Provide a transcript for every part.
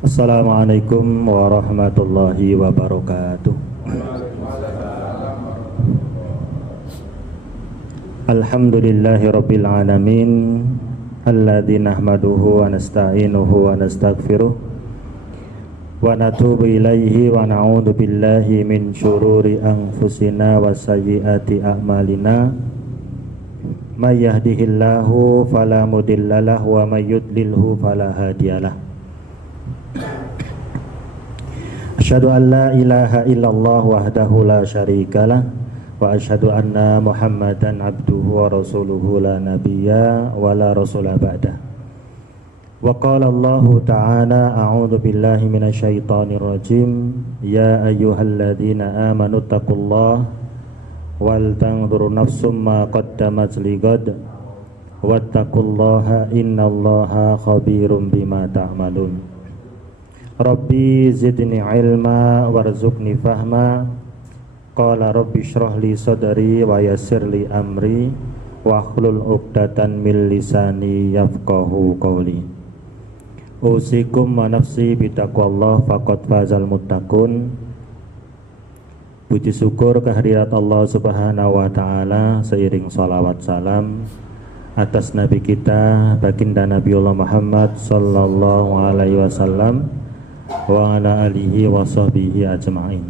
Assalamualaikum warahmatullahi wabarakatuh. Alhamdulillahi rabbil alamin, alladzi nahmaduhu wa nasta'inuhu wa nastaghfiruh wa natubu ilaihi wa na'udzu billahi min syururi anfusina wa sayyiati a'malina. May yahdihillahu fala mudhillalah wa may yudlilhu fala hadiyalah. Asyhadu an la ilaha illallah wahdahu la syarikalah wa asyhadu anna Muhammadan abduhu wa rasuluhu la nabiyya wa la rasula ba'dah. Wa qala Allah ta'ala a'udzu billahi minasyaitonir rajim ya ayyuhalladzina amanu taqullaha wal tanzur nafsum ma qaddamat lighad wattaqullaha innallaha khabirum bima ta'malun. Rabbi zidni ilma warzuqni fahma. Qala rabbi shrah li sadri wa yassir li amri wa hlul 'uqdatan min lisani yafqahu qawli. Usikum wa nafsi bitaqwallah faqad fazal muttaqun. Puji syukur kehadirat Allah Subhanahu wa taala seiring salawat salam atas nabi kita baginda Nabiullah Muhammad sallallahu alaihi wasallam wa ala alihi wa sahbihi ajma'in.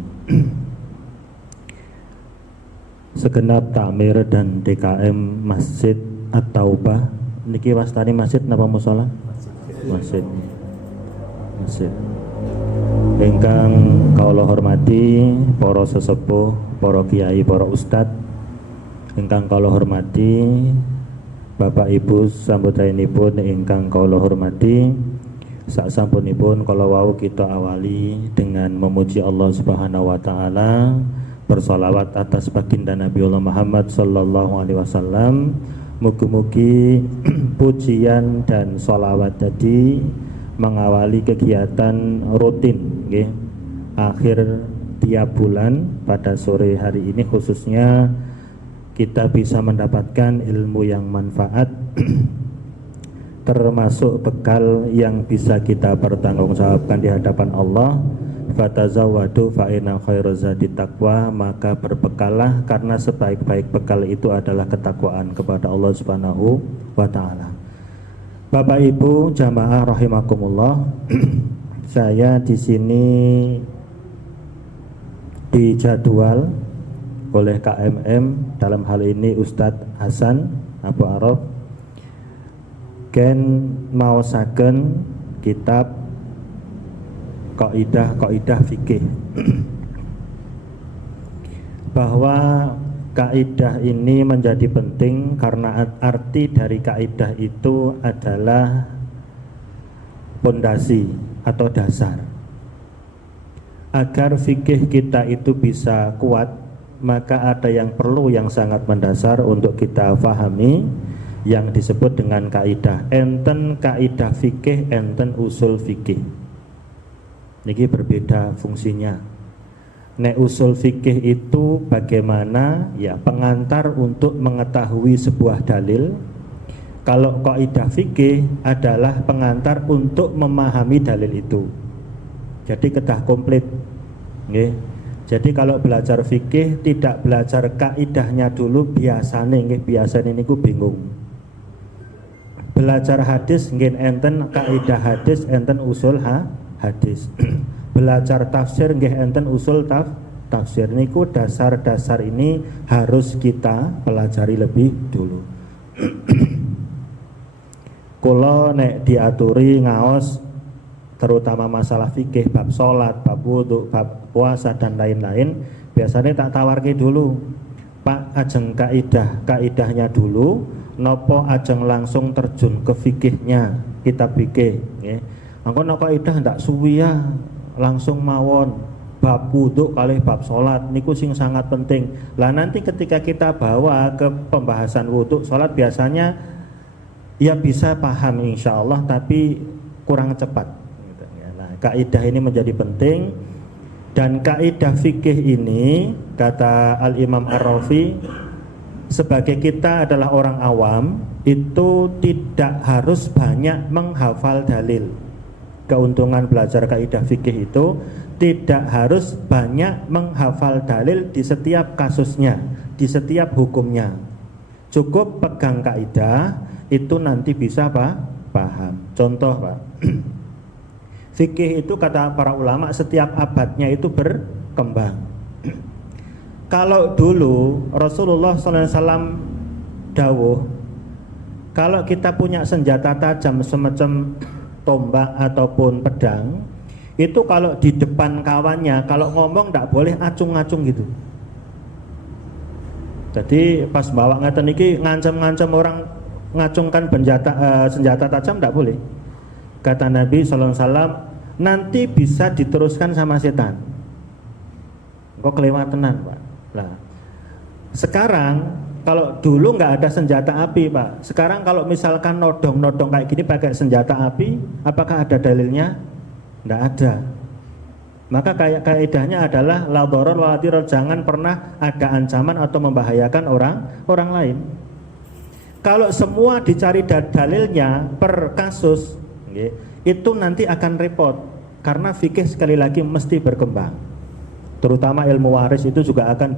Segenap takmir dan DKM Masjid At-Taubah niki wastani masjid napa musala? Masjid. Ingkang kawula hormati para sesepuh, para kiai, para ustad, ingkang kawula hormati Bapak Ibu sambudayanipun ingkang kawula hormati. Sasampunipun kala wau kita awali dengan memuji Allah Subhanahu wa taala, bersolawat atas baginda Nabiullah Muhammad sallallahu alaihi wasallam. Mugi-mugi pujian dan solawat tadi mengawali kegiatan rutin nggih, akhir tiap bulan pada sore hari ini khususnya kita bisa mendapatkan ilmu yang manfaat termasuk bekal yang bisa kita pertanggungjawabkan di hadapan Allah. Fatazawwadu fa inna khairaz zadi taqwa, maka berbekalah karena sebaik-baik bekal itu adalah ketakwaan kepada Allah Subhanahu wa taala. Bapak Ibu jamaah rahimakumullah, saya di sini dijadwal oleh KMM, dalam hal ini Ustadz Hasan Abu Araf, ken maosaken kitab kaidah fikih, bahwa kaidah ini menjadi penting karena arti dari kaidah itu adalah pondasi atau dasar. Agar fikih kita itu bisa kuat, maka ada yang perlu yang sangat mendasar untuk kita fahami, yang disebut dengan kaidah. Enten kaidah fikih, enten usul fikih. Niki berbeda fungsinya. Nek usul fikih itu bagaimana ya pengantar untuk mengetahui sebuah dalil. Kalau kaidah fikih adalah pengantar untuk memahami dalil itu. Jadi kedah komplit. Nggih. Jadi kalau belajar fikih tidak belajar kaidahnya dulu, biasane niku bingung. Belajar hadis nggih enten kaidah hadis, enten usul hadis. Belajar tafsir nggih enten usul tafsir. Niku dasar-dasar ini harus kita pelajari lebih dulu. Kula nek diaturi ngaos terutama masalah fikih, bab salat, bab wudu, bab puasa dan lain-lain, biasanya tak tawarke dulu. Pak, ajeng kaidahnya dulu, nopo ajeng langsung terjun ke fikihnya, kitab fikih nggih. Mangko nek kaidah ndak suwi ya, langsung mawon bab wudu kali bab salat niku sing sangat penting. Lah nanti ketika kita bawa ke pembahasan wudu, salat biasanya ya bisa paham insyaallah tapi kurang cepat. Nah, kaidah ini menjadi penting. Dan kaidah fikih ini, kata Al-Imam Ar-Rafi, sebagai kita adalah orang awam, itu tidak harus banyak menghafal dalil. keuntungan belajar kaidah fikih itu tidak harus banyak menghafal dalil di setiap kasusnya, di setiap hukumnya. Cukup pegang kaidah, itu nanti bisa paham. Contoh Pak, fikih itu kata para ulama setiap abadnya itu berkembang. Kalau dulu Rasulullah SAW dawuh, kalau kita punya senjata tajam semacam tombak ataupun pedang, itu kalau di depan kawannya, kalau ngomong tidak boleh acung-acung gitu. Jadi pas bawa ngeten iki ngancam-ngancam orang, ngacungkan senjata tajam tidak boleh. Kata Nabi SAW, nanti bisa diteruskan sama setan. Kok kelewatanan Pak. Nah, sekarang kalau dulu nggak ada senjata api Pak, sekarang kalau misalkan nodong-nodong kayak gini pakai senjata api, apakah ada dalilnya? Tidak ada. Maka kaidahnya adalah la dharar wa la dirar, jangan pernah ada ancaman atau membahayakan orang lain. Kalau semua dicari dalilnya per kasus, itu nanti akan repot, karena fikih sekali lagi mesti berkembang. Terutama ilmu waris itu juga akan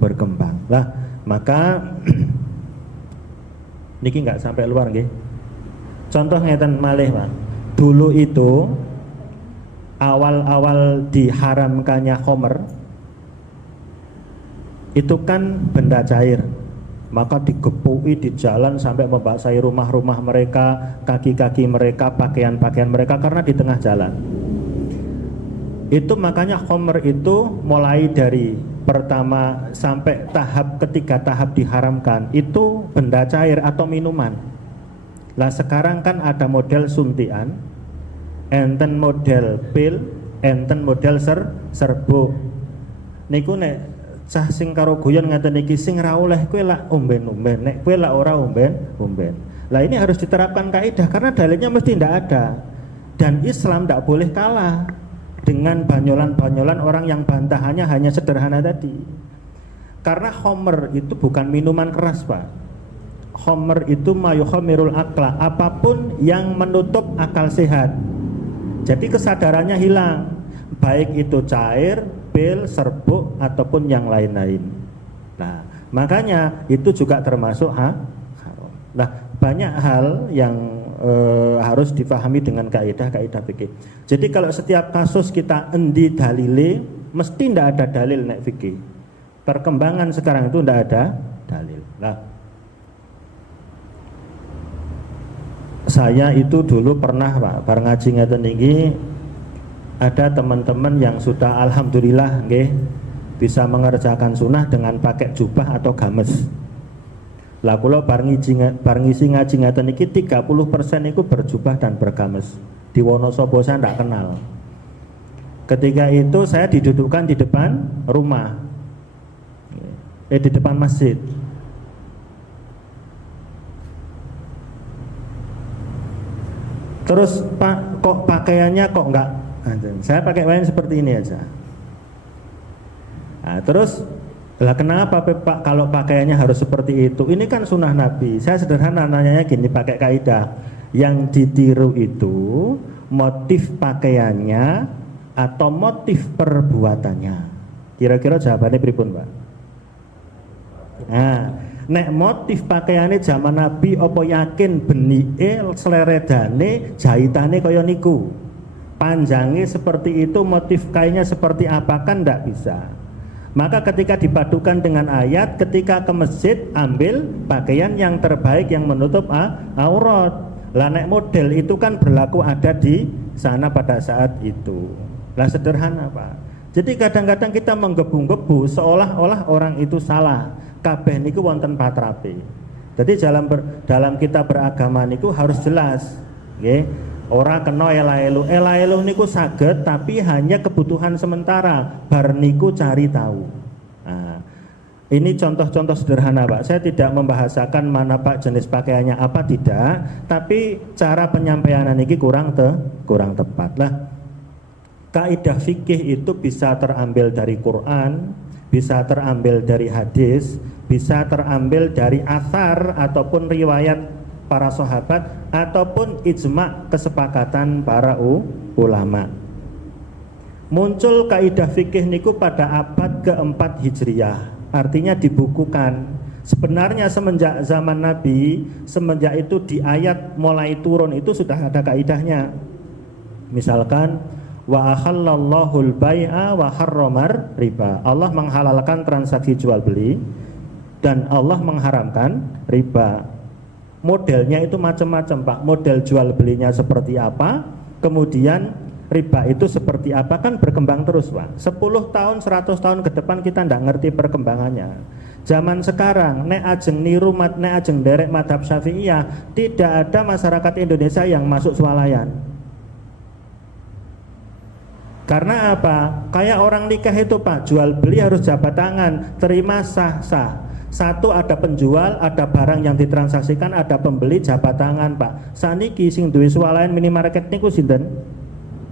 berkembang. Lah, maka niki nggak sampai luar nggih. Contoh ngeten malih Pak. Dulu itu awal-awal diharamkannya khamr itu kan benda cair, maka digepuki di jalan sampai membasahi rumah-rumah mereka, kaki-kaki mereka, pakaian-pakaian mereka karena di tengah jalan. Itu makanya khamr itu mulai dari pertama sampai ketiga tahap diharamkan itu benda cair atau minuman. Lah sekarang kan ada model suntian, enten model pil, enten model serbuk. Niku nek cah sing karo guyon ngaten iki sing ra oleh kowe lak omben-omben, nek kowe lak ora omben-omben. Lah ini harus diterapkan kaidah karena dalilnya mesti ndak ada. Dan Islam ndak boleh kalah dengan banyolan-banyolan orang yang bantahannya hanya sederhana tadi. Karena khamr itu bukan minuman keras Pak. Khamr itu mayukhamirul akla, apapun yang menutup akal sehat. Jadi kesadarannya hilang, baik itu cair, pil, serbuk ataupun yang lain-lain. Nah, makanya itu juga termasuk haram. Nah, banyak hal yang harus difahami dengan kaidah fikih. Jadi kalau setiap kasus kita endi dalile, mesti tidak ada dalil nek fikih. Perkembangan sekarang itu tidak ada dalil. Nah, saya itu dulu pernah Pak, bar ngaji ngeten niki ada teman-teman yang sudah alhamdulillah nggih bisa mengerjakan sunnah dengan pakai jubah atau games. Lah kula bar ngisi ngaji ngaten iki 30% itu berjubah dan bergames. Di Wonosobo saya tidak kenal. Ketika itu saya didudukkan di depan rumah, di depan masjid. Terus Pak, kok pakaiannya kok enggak? Saya pakai pakaian seperti ini aja. Nah, terus lah kenapa Pak kalau pakaiannya harus seperti itu? Ini kan sunnah Nabi. Saya sederhana nanyanya gini, pakai kaidah. Yang ditiru itu motif pakaiannya atau motif perbuatannya. Kira-kira jawabannya pripun Pak? Nah, nek motif pakaiannya zaman Nabi apa yakin benike sleredane jahitane kaya niku. Panjangnya seperti itu, motif kainnya seperti apa kan tidak bisa. Maka ketika dipadukan dengan ayat, ketika ke masjid ambil pakaian yang terbaik yang menutup aurat. Lah nek model itu kan berlaku ada di sana pada saat itu. Lah sederhana Pak. Jadi kadang-kadang kita menggebu-gebu seolah-olah orang itu salah. Kabeh niku wonten patrape. Jadi dalam kita beragama niku harus jelas, nggih. Ora kena ela-elu niku saged tapi hanya kebutuhan sementara, bar niku cari tahu. Nah, ini contoh-contoh sederhana Pak. Saya tidak membahasakan mana Pak jenis pakaiannya apa tidak, tapi cara penyampaian niki kurang tepat lah. Kaidah fikih itu bisa terambil dari Quran, bisa terambil dari hadis, bisa terambil dari athar ataupun riwayat para sahabat ataupun ijma kesepakatan para ulama. Muncul kaidah fikih niku pada abad keempat Hijriyah, artinya dibukukan. Sebenarnya semenjak zaman Nabi, semenjak itu di ayat mulai turun itu sudah ada kaidahnya. Misalkan wa ahallallahu al-bai'a wa harramar riba. Allah menghalalkan transaksi jual beli dan Allah mengharamkan riba. Modelnya itu macam-macam, Pak. Model jual belinya seperti apa, kemudian riba itu seperti apa, kan berkembang terus, Pak. 10 tahun, 100 tahun ke depan kita tidak ngerti perkembangannya. Zaman sekarang, nek ajeng niru nek ajeng derek madhab Syafi'iyah, tidak ada masyarakat Indonesia yang masuk swalayan. Karena apa? Kayak orang nikah itu, Pak, jual beli harus jabat tangan, terima sah-sah. Satu, ada penjual, ada barang yang ditransaksikan, ada pembeli, jabat tangan, Pak. Saniki sing duwe swalayan minimarket niku sinten?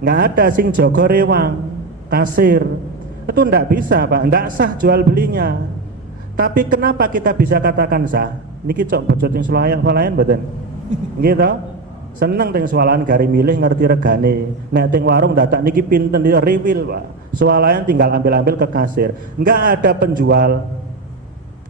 Nggak ada sing jogo rewang, kasir. Itu ndak bisa, Pak, ndak sah jual belinya. Tapi kenapa kita bisa katakan sah? Niki cok bocor ting swalayan mboten. Gitu. Seneng ting swalayan gari milih ngerti regane. Nek ting warung dadak niki pinten dia riwil, Pak. Swalayan tinggal ambil-ambil ke kasir. Enggak ada penjual.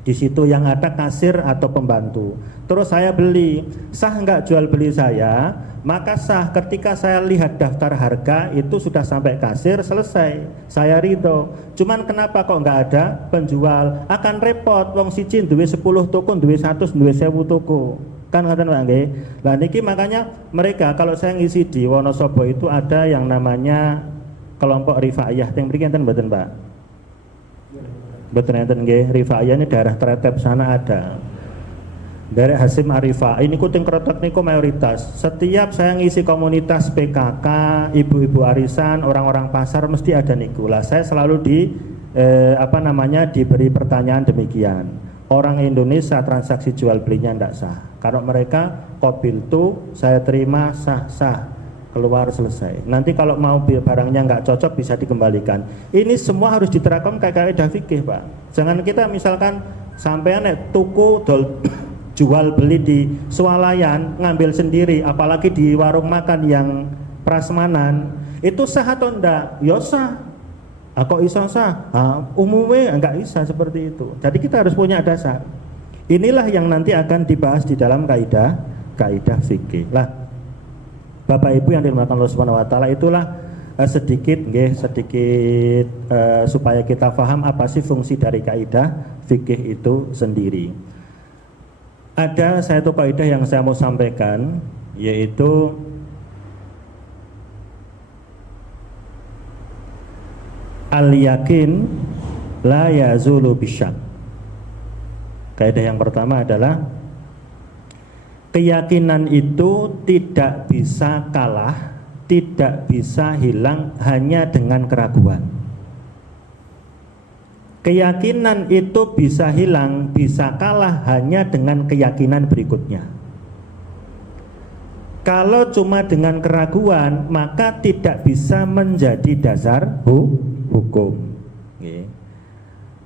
Di situ yang ada kasir atau pembantu. Terus saya beli, sah enggak jual beli saya? Maka sah ketika saya lihat daftar harga itu sudah sampai kasir, selesai. Saya ridho. Cuman kenapa kok enggak ada penjual? Akan repot, wong siji duwe 10 toko, duwe 100, duwe 1000 toko. Kan ngoten Pak nggih. Lah niki makanya mereka kalau saya ngisi di Wonosobo itu ada yang namanya kelompok Rifaiyah. Teng mriki enten mboten, Pak? Betul enten nggih, Rifaiyah ini daerah Tretep sana ada. Dari Hasim Arifah, ini kuting kretek niku mayoritas. Setiap saya ngisi komunitas PKK, ibu-ibu arisan, orang-orang pasar mesti ada niku. Lah saya selalu diberi pertanyaan demikian. Orang Indonesia transaksi jual belinya ndak sah. Kalau mereka kobil tuh saya terima sah-sah, keluar selesai. Nanti kalau mau barangnya nggak cocok bisa dikembalikan. Ini semua harus diterapkan kayak kaidah fikih, Pak. Jangan kita misalkan sampean nek tuku dol jual beli di swalayan ngambil sendiri, apalagi di warung makan yang prasmanan, itu sah atau enggak? Ya sah. Kok iso sah? Umumnya enggak bisa seperti itu. Jadi kita harus punya dasar. Inilah yang nanti akan dibahas di dalam kaidah fikih. Lah, Bapak Ibu yang dimuliakan Allah Subhanahu wa taala, itulah sedikit supaya kita paham apa sih fungsi dari kaidah fikih itu sendiri. Ada satu kaidah yang saya mau sampaikan, yaitu al-yakin la yazulu bisyak. Kaidah yang pertama adalah keyakinan itu tidak bisa kalah, tidak bisa hilang hanya dengan keraguan. Keyakinan itu bisa hilang, bisa kalah hanya dengan keyakinan berikutnya. Kalau cuma dengan keraguan, maka tidak bisa menjadi dasar hukum.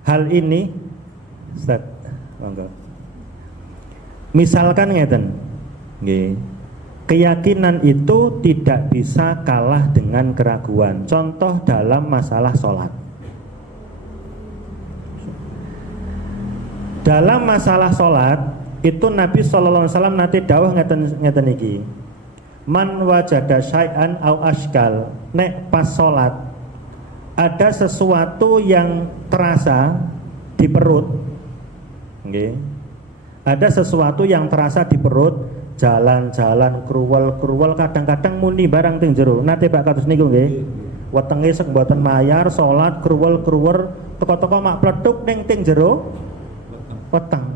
Hal ini, Ustaz, misalkan ngeten, keyakinan itu tidak bisa kalah dengan keraguan. Contoh dalam masalah sholat. Dalam masalah sholat itu Nabi SAW nanti dawuh ngeten iki. Man wajada syai'an au ashkal. Nek pas sholat ada sesuatu yang terasa di perut. Ada sesuatu yang terasa di perut, jalan-jalan kruwel kadang-kadang muni barang ting jero. Nate Pak kados niku nggih. Wetenge sek mboten mayar, sholat kruwel teko-teko mak pledhuk ning ting jero petang.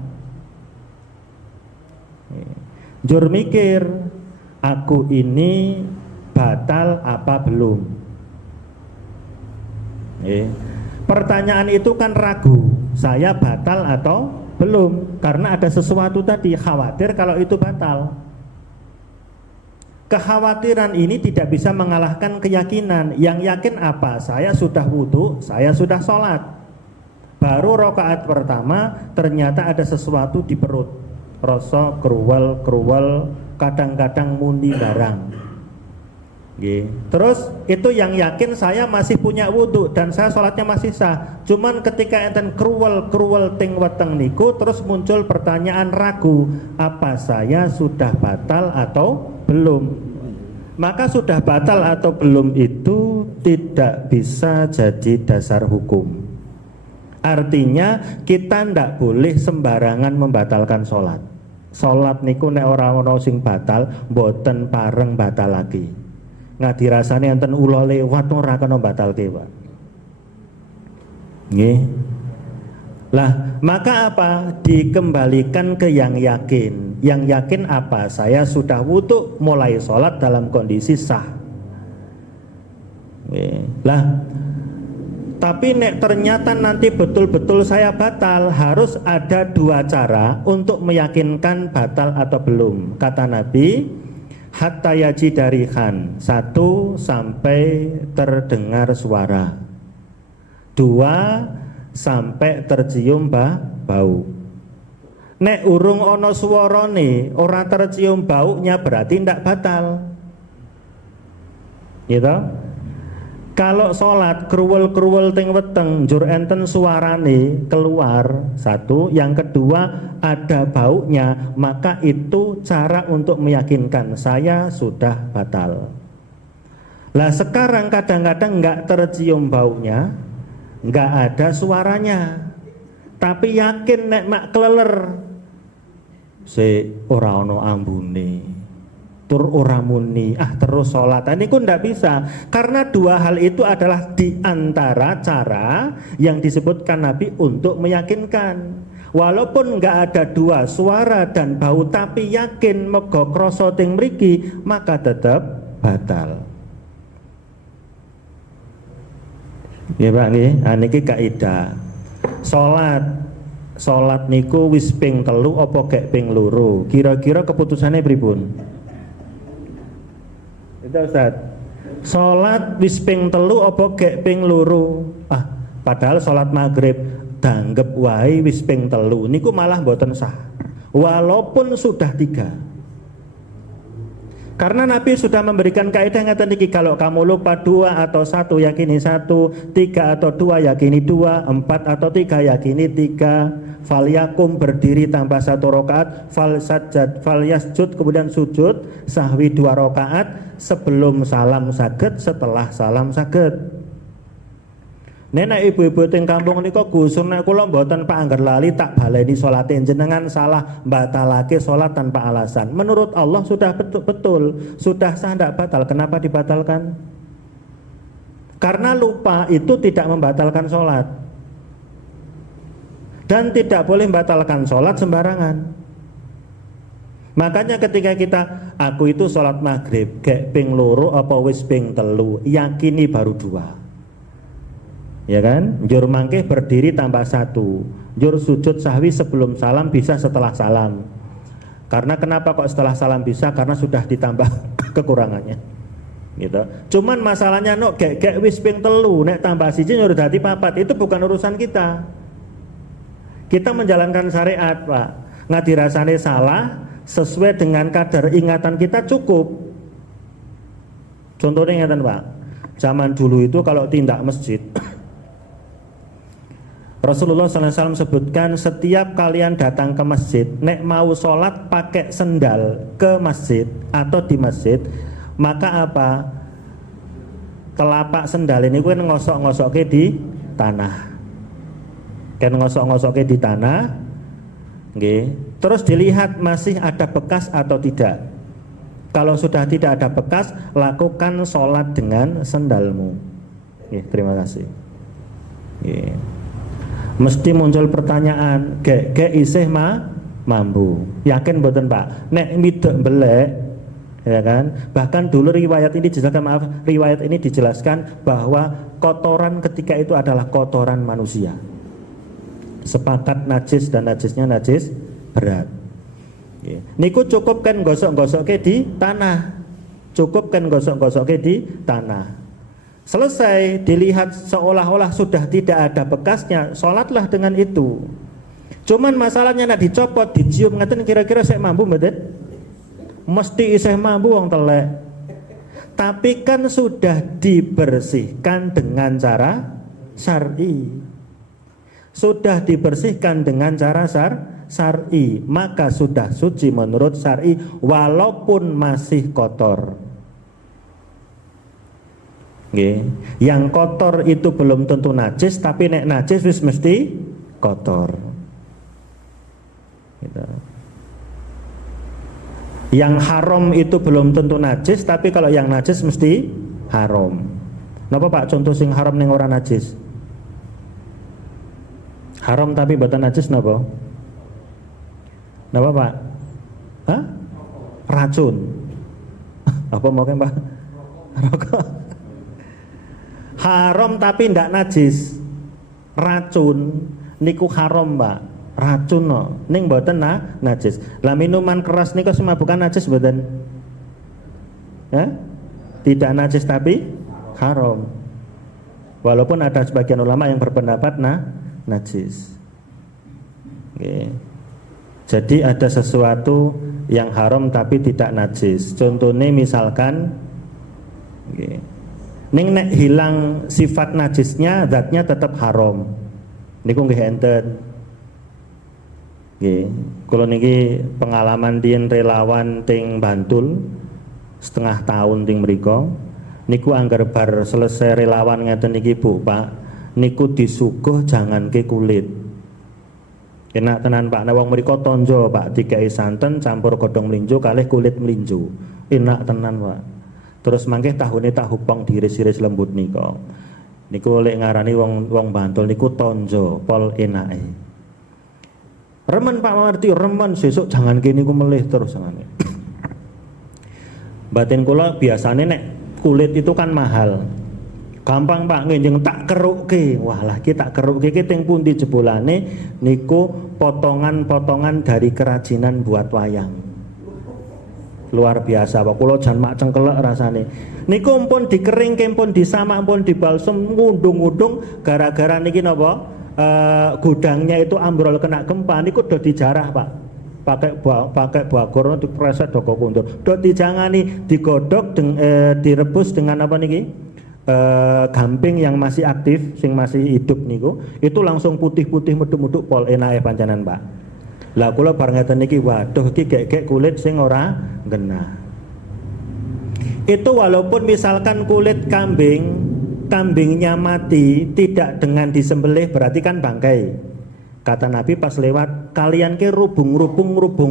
Jur mikir, aku ini batal apa belum? Pertanyaan itu kan ragu, saya batal atau belum? Karena ada sesuatu tadi, khawatir kalau itu batal. Kekhawatiran ini tidak bisa mengalahkan keyakinan. Yang yakin apa? Saya sudah wudu, saya sudah sholat. Baru rakaat pertama ternyata ada sesuatu di perut. rasa kruwel kadang-kadang muni barang. Terus itu yang yakin saya masih punya wudhu dan saya sholatnya masih sah. Cuman ketika enten kruwel ting weteng niku, terus muncul pertanyaan ragu, apa saya sudah batal atau belum? Maka sudah batal atau belum itu tidak bisa jadi dasar hukum. Artinya kita ndak boleh sembarangan membatalkan sholat. Sholat niku nek ora ono sing batal, mboten pareng batal lagi. Ngadi rasane enten ula lewat ora kena batalke, Pak. Nggih. Lah, maka apa? Dikembalikan ke yang yakin. Yang yakin apa? Saya sudah wudu mulai sholat dalam kondisi sah. Nggih. Lah, tapi nek ternyata nanti betul-betul saya batal, harus ada dua cara untuk meyakinkan batal atau belum. Kata Nabi, hatta yajidarihan, 1 sampai terdengar suara, 2 sampai tercium bau. Nek urung ono suarane, ora tercium baunya, berarti ndak batal. Gitu. Kalau sholat kruwel ting weteng jur enten suarane keluar, 1, yang kedua ada baunya, maka itu cara untuk meyakinkan saya sudah batal. Lah sekarang kadang-kadang nggak tercium baunya, nggak ada suaranya, tapi yakin nek mak kleler se ora ono ambune, tur ora muni, terus sholat. Ini pun tidak bisa, karena dua hal itu adalah diantara cara yang disebutkan Nabi untuk meyakinkan. Walaupun nggak ada dua suara dan bau, tapi yakin mego krasa ting mriki, maka tetap batal. Ya Pak nggih, niki kaidah. Sholat niku wis ping 3 apa gek ping 2? Kira-kira keputusannya pripun? Ustaz, sholat wis ping 3 apa gek ping 2? Padahal sholat maghrib danggep wae wis ping 3, niku malah mboten sah walaupun sudah 3. Karena Nabi sudah memberikan kaidah ngeten iki, kalau kamu lupa 2 atau 1 yakini 1, 3 atau 2 yakini 2, 4 atau 3 yakini 3. Falyakum berdiri tanpa 1 rakaat, fal yasjud kemudian sujud sahwi 2 rakaat, sebelum salam saged, setelah salam saged. Nenek ibu-ibu teng kampung niku Gus, nek kula mboten Pak angger lali tak baleni salate, jenengan salah batalake salat tanpa alasan. Menurut Allah sudah betul, sudah sah ndak batal. Kenapa dibatalkan? Karena lupa itu tidak membatalkan salat. Dan tidak boleh membatalkan salat sembarangan. Makanya ketika kita, aku itu salat maghrib gek ping 2 apa wis ping 3, yakini baru 2. Ya kan, jur mangkeh berdiri tambah 1, jur sujud sahwi sebelum salam bisa setelah salam. Karena kenapa kok setelah salam bisa? Karena sudah ditambah kekurangannya. Gitu. Cuman masalahnya gek wis ping 3 nek tambah 1 nyuruh dadi 4, itu bukan urusan kita. Kita menjalankan syariat, Pak. Ngadi rasane salah sesuai dengan kadar ingatan kita cukup. Contohnya ingatan, Pak. Zaman dulu itu kalau tindak masjid Rasulullah SAW sebutkan, setiap kalian datang ke masjid, nek mau sholat pakai sendal ke masjid atau di masjid, maka apa? Telapak sendal ini kan ngosok-ngosoknya di tanah, kan ngosok-ngosoknya di tanah, okay. Terus dilihat masih ada bekas atau tidak. Kalau sudah tidak ada bekas, lakukan sholat dengan sendalmu. Okay, terima kasih. Okay. Mesti muncul pertanyaan, gek isih mampu. Yakin mboten Pak? Nek midek belek, ya kan? Bahkan dulu riwayat ini dijelaskan bahwa kotoran ketika itu adalah kotoran manusia. Sepakat najis dan najisnya najis berat. Niku cukup kan gosok-gosoknya di tanah. Cukup kan gosok-gosoknya di tanah. Selesai, dilihat seolah-olah sudah tidak ada bekasnya, sholatlah dengan itu. Cuman masalahnya nak dicopot, dicium ngaten kira-kira saya mampu mboten? Mesti isih mampu wong telek. Tapi kan sudah dibersihkan dengan cara syar'i. Sudah dibersihkan dengan cara syar'i, maka sudah suci menurut syar'i walaupun masih kotor. Nggih. Yang kotor itu belum tentu najis, tapi nek najis wis mesti kotor. Gitu. Yang haram itu belum tentu najis, tapi kalau yang najis mesti haram. Napa Pak contoh sing haram ning ora najis? Haram tapi mboten najis napa? Napa Pak? Hah? Racun. Apa mau kan Pak? Rokok. Haram tapi ndak najis. Racun niku haram Pak. Racun no, ning mboten najis. Lah minuman keras niku semua bukan najis mboten? Tidak najis tapi haram. Walaupun ada sebagian ulama yang berpendapat najis. Oke. Jadi ada sesuatu yang haram tapi tidak najis. Contohnya misalkan ning nek hilang sifat najisnya, zatnya tetap haram. Niku nggih enten. Nggih, kula niki pengalaman tiyang relawan ting Bantul setengah tahun ting mriko. Niku anggar bar selesai relawan ngeten niki Bu, Pak. Niku disuguh janganke kulit. Enak tenan Pak, nek wong mriko tonjo Pak, dikai santen campur godhong mlinjo kalih kulit mlinjo. Enak tenan Pak. Terus mangke tahune tahu pong diiris-iris lembut nika. Niku lek ngarani wong Bantul niku tonjo, pol enake. Remen Pak Marti, remen sesuk jangan kene niku melih terus sangane. Batin kula biasane nek kulit itu kan mahal. Gampang Pak ngenjeng tak kerukke. Walah ki tak kerukke ki teng pundi jebolane niku potongan-potongan dari kerajinan buat wayang. Luar biasa Pak, kula jan mak cengkelek rasane. Niku pun dikeringke pun disamak pun dibalsem ngundung-undung gara-gara niki napa? Gudangnya itu ambrol kena gempa niku do dijarah Pak. Pakai bagor dipreset doko kundur. Do dijangani digodhog direbus dengan apa niki? Gamping yang masih aktif sing masih hidup niku itu langsung putih-putih meduk-meduk pol enake pancenan Pak. Lah kula bar ngeten niki waduh iki gek-gek kulit sing ora genah. Itu walaupun misalkan kulit kambingnya mati tidak dengan disembelih berarti kan bangkai. Kata Nabi pas lewat, kalian ke rubung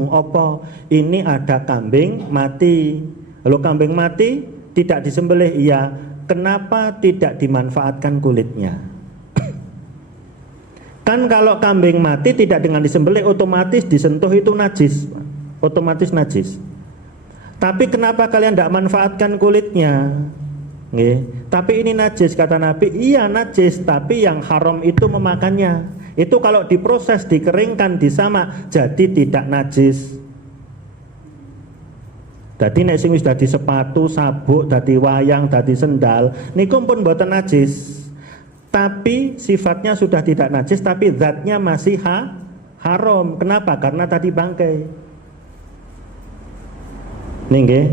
opo? Ini ada kambing mati. Lalu kambing mati tidak disembelih, iya. Kenapa tidak dimanfaatkan kulitnya? Kan kalau kambing mati tidak dengan disembelih otomatis disentuh itu najis, otomatis najis. Tapi kenapa kalian tidak manfaatkan kulitnya? Nggih. Tapi ini najis kata Nabi. Iya najis, tapi yang haram itu memakannya. Itu kalau diproses, dikeringkan, disamak, jadi tidak najis. Jadi nek sing wis dadi sepatu, sabuk, dadi wayang, dadi sendal, niku pun mboten najis. Tapi sifatnya sudah tidak najis, tapi zatnya masih haram. Kenapa? Karena tadi bangkai. Nggih.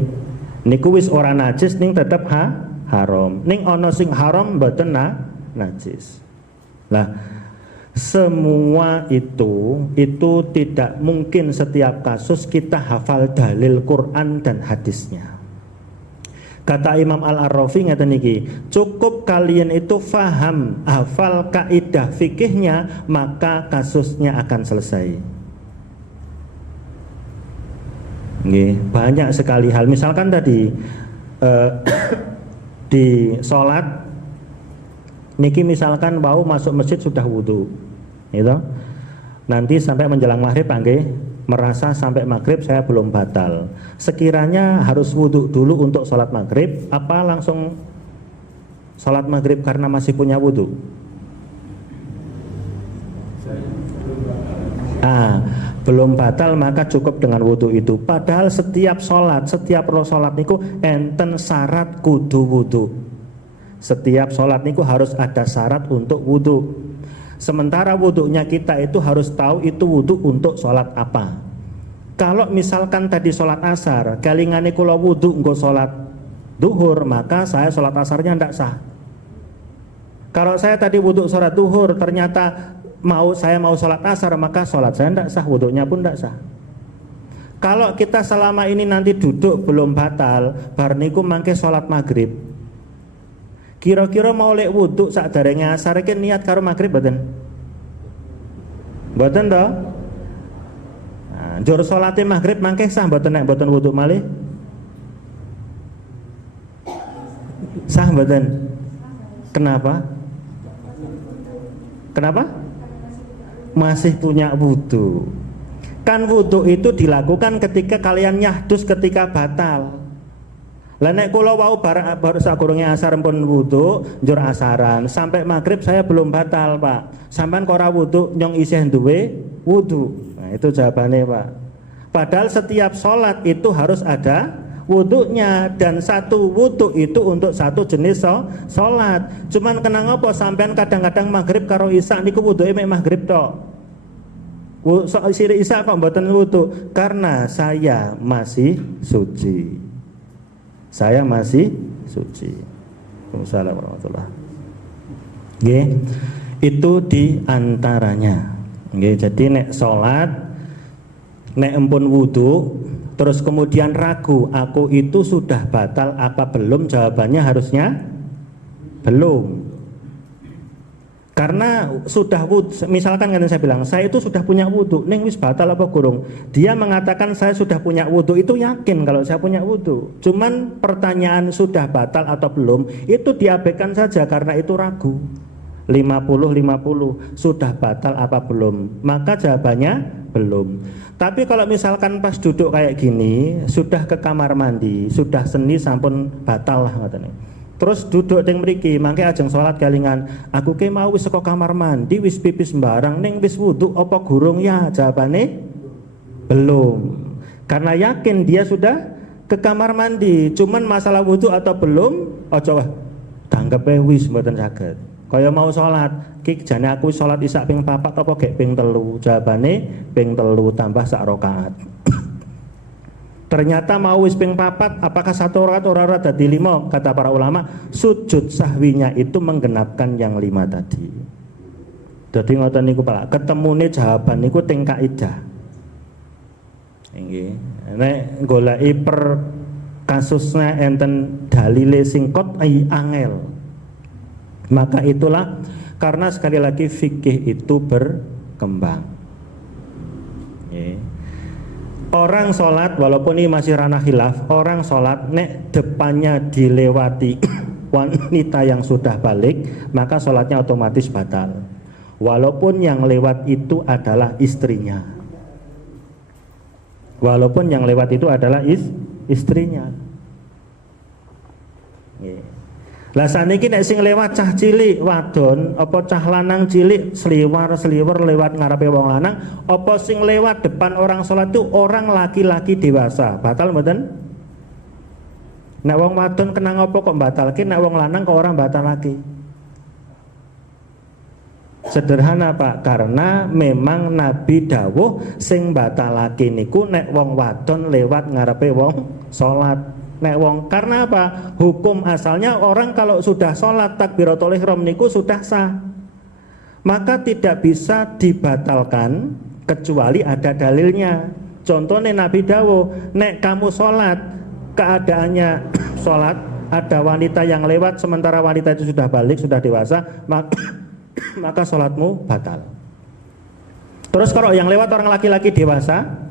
Niku wis ora najis ning tetep haram. Ning ana sing haram mboten najis. Lah semua itu tidak mungkin setiap kasus kita hafal dalil Quran dan hadisnya. Kata Imam Al-Arrafi ngeten niki, cukup kalian itu faham, hafal kaidah fikihnya, maka kasusnya akan selesai. Nggih, banyak sekali hal. Misalkan tadi di sholat niki misalkan mau masuk masjid sudah wudhu gitu. Nanti sampai menjelang maghrib nggih merasa sampai maghrib saya belum batal. Sekiranya harus wudhu dulu untuk sholat maghrib apa langsung sholat maghrib karena masih punya wudhu? Belum batal maka cukup dengan wudhu itu. Padahal setiap sholat niku enten syarat kudu wudhu. Setiap sholat niku harus ada syarat untuk wudhu. Sementara wudhunya kita itu harus tahu itu wudhu untuk sholat apa. Kalau misalkan tadi sholat asar, kalingane kula wudhu nggo sholat duhur, maka saya sholat asarnya ndak sah. Kalau saya tadi wudhu sholat duhur, ternyata saya mau sholat asar, maka sholat saya ndak sah, wudhunya pun ndak sah. Kalau kita selama ini nanti duduk belum batal, bar niku mangke sholat maghrib, kira-kira mau lek wudhu sakderenge asar iki niat karo maghrib mboten? Mboten toh? Nah, njur salate maghrib mangke sah mboten nek mboten wudhu malih? Sah mboten? Kenapa? Kenapa? Masih punya wudhu. Kan wudhu itu dilakukan ketika kalian nyahdus ketika batal. Lah nek kula wau baru sakurunge asar pun wudhu, njur asaran, sampai maghrib saya belum batal, Pak. Sampean kok ora wudhu nyong isih duwe wudhu. Nah, itu jawabannya, Pak. Padahal setiap sholat itu harus ada wudhunya, dan satu wudhu itu untuk satu jenis sholat. Cuman kenang apa sampean kadang-kadang maghrib karo isya niku wudhuke mek maghrib tok. Sire isya kok mboten wudhu? Karena saya masih suci. Saya masih suci. Waalaikumsalam warahmatullahi wabarakatuh. Itu diantaranya. Jadi nek sholat, nek empun wudhu, terus kemudian ragu, aku itu sudah batal apa belum? Jawabannya harusnya belum. Karena sudah wudhu, misalkan kan saya bilang, saya itu sudah punya wudhu, ning wis batal apa gurung? Dia mengatakan saya sudah punya wudhu, itu yakin kalau saya punya wudhu. Cuman pertanyaan sudah batal atau belum, itu diabaikan saja karena itu ragu. 50-50, sudah batal apa belum? Maka jawabannya belum. Tapi kalau misalkan pas duduk kayak gini, sudah ke kamar mandi, sudah seni sampun batal lah katanya. Terus duduk teng mriki, mangke ajeng salat kalingan, aku ke mau wis saka kamar mandi, wis pipis sembarang, ning wis wudu apa gurung ya? Jawabane belum. Karena yakin dia sudah ke kamar mandi, cuman masalah wudu atau belum, aja wah tanggepe wis mboten saged. Kaya mau salat, ki jane aku salat isya ping 4 apa gek ping 3? Jawabane ping 3 tambah sak rakaat. Ternyata mau wis ping 4, apakah satu rakaat ora dadi 5? Kata para ulama, sujud sahwinya itu menggenapkan yang 5 tadi. Dadi ngoten niku Pak, ketemune jawaban niku teng kaidah. Nggih. Nek goleki per kasusnya enten dalile sing qat'i angel. Maka itulah karena sekali lagi fikih itu berkembang. Nggih. Orang sholat, walaupun ini masih ranah khilaf, orang sholat nek depannya dilewati wanita yang sudah balik, maka sholatnya otomatis batal. Walaupun yang lewat itu adalah istrinya. Walaupun yang lewat itu adalah istrinya. Lah saniki nek sing lewat cah cilik wadon apa cah lanang cilik sliwer lewat ngarepe wong lanang, apa sing lewat depan orang sholat itu orang laki-laki dewasa, batal mboten? Nek wong wadon kenang apa kok batalke, nek wong lanang kok orang batal lagi? Sederhana Pak, karena memang Nabi dawuh sing batalake niku nek wong wadon lewat ngarepe wong sholat. Nek wong, karena apa? Hukum asalnya orang kalau sudah sholat takbiratul ihram niku sudah sah, maka tidak bisa dibatalkan kecuali ada dalilnya. Contohnya Nabi dawuh, nek kamu sholat keadaannya sholat ada wanita yang lewat sementara wanita itu sudah balik, sudah dewasa, maka sholatmu batal. Terus kalau yang lewat orang laki-laki dewasa,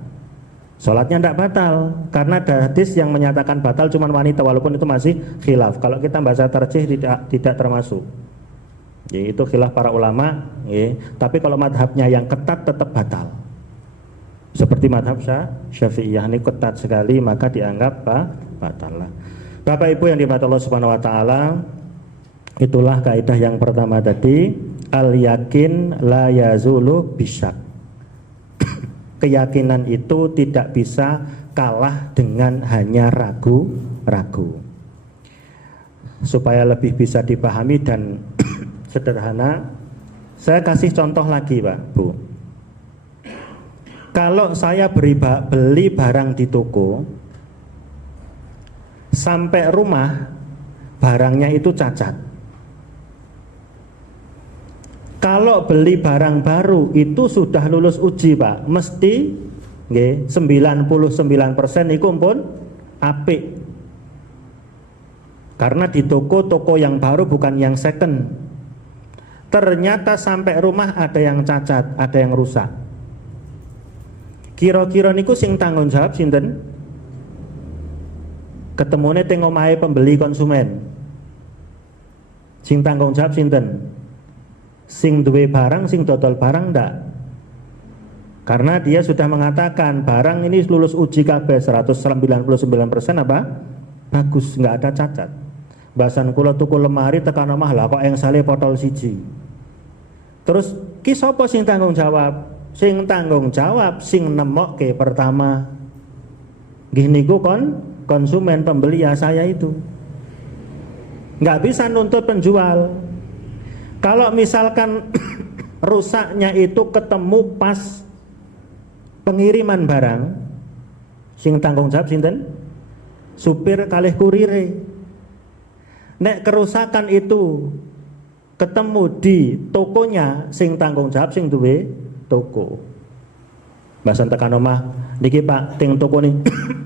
sholatnya tidak batal, karena ada hadis yang menyatakan batal cuman wanita, walaupun itu masih khilaf. Kalau kita bahasa tarjih tidak termasuk. Itu khilaf para ulama. Tapi kalau madhabnya yang ketat tetap batal. Seperti madhab Syafi'iyah ini ketat sekali, maka dianggap batal lah. Bapak Ibu yang dimuliakan Allah Subhanahu Wa Taala, itulah kaidah yang pertama tadi, al yakin la yazulu bisyak. Keyakinan itu tidak bisa kalah dengan hanya ragu-ragu. Supaya lebih bisa dipahami dan sederhana, Saya kasih contoh lagi Pak, Bu. Kalau saya beli barang di toko, sampai rumah barangnya itu cacat. Kalau beli barang baru itu sudah lulus uji Pak, mesti nggih 99% iku pun apik. Karena di toko yang baru bukan yang second. Ternyata sampai rumah ada yang cacat, ada yang rusak. Kira-kira niku sing tanggung jawab sinten? Ketemune teng omahe pembeli konsumen. Sing tanggung jawab sinten? Sing duwe barang, sing dodol barang ndak? Karena dia sudah mengatakan barang ini lulus uji kabeh 199% apa? Bagus, nggak ada cacat. Bahasan kula tuku lemari tekan omah lah kok engsale potol siji. Terus ki sapa sing tanggung jawab? Sing tanggung jawab sing nemokke pertama. Nggih niku konsumen pembeli ya saya itu. Nggak bisa nuntut penjual. Kalau misalkan rusaknya itu ketemu pas pengiriman barang, sing tanggung jawab sinten? Supir kalih kurire. Nek kerusakan itu ketemu di tokonya, sing tanggung jawab sing duwe toko. Bahasan tekan omah niki Pak ting toko ni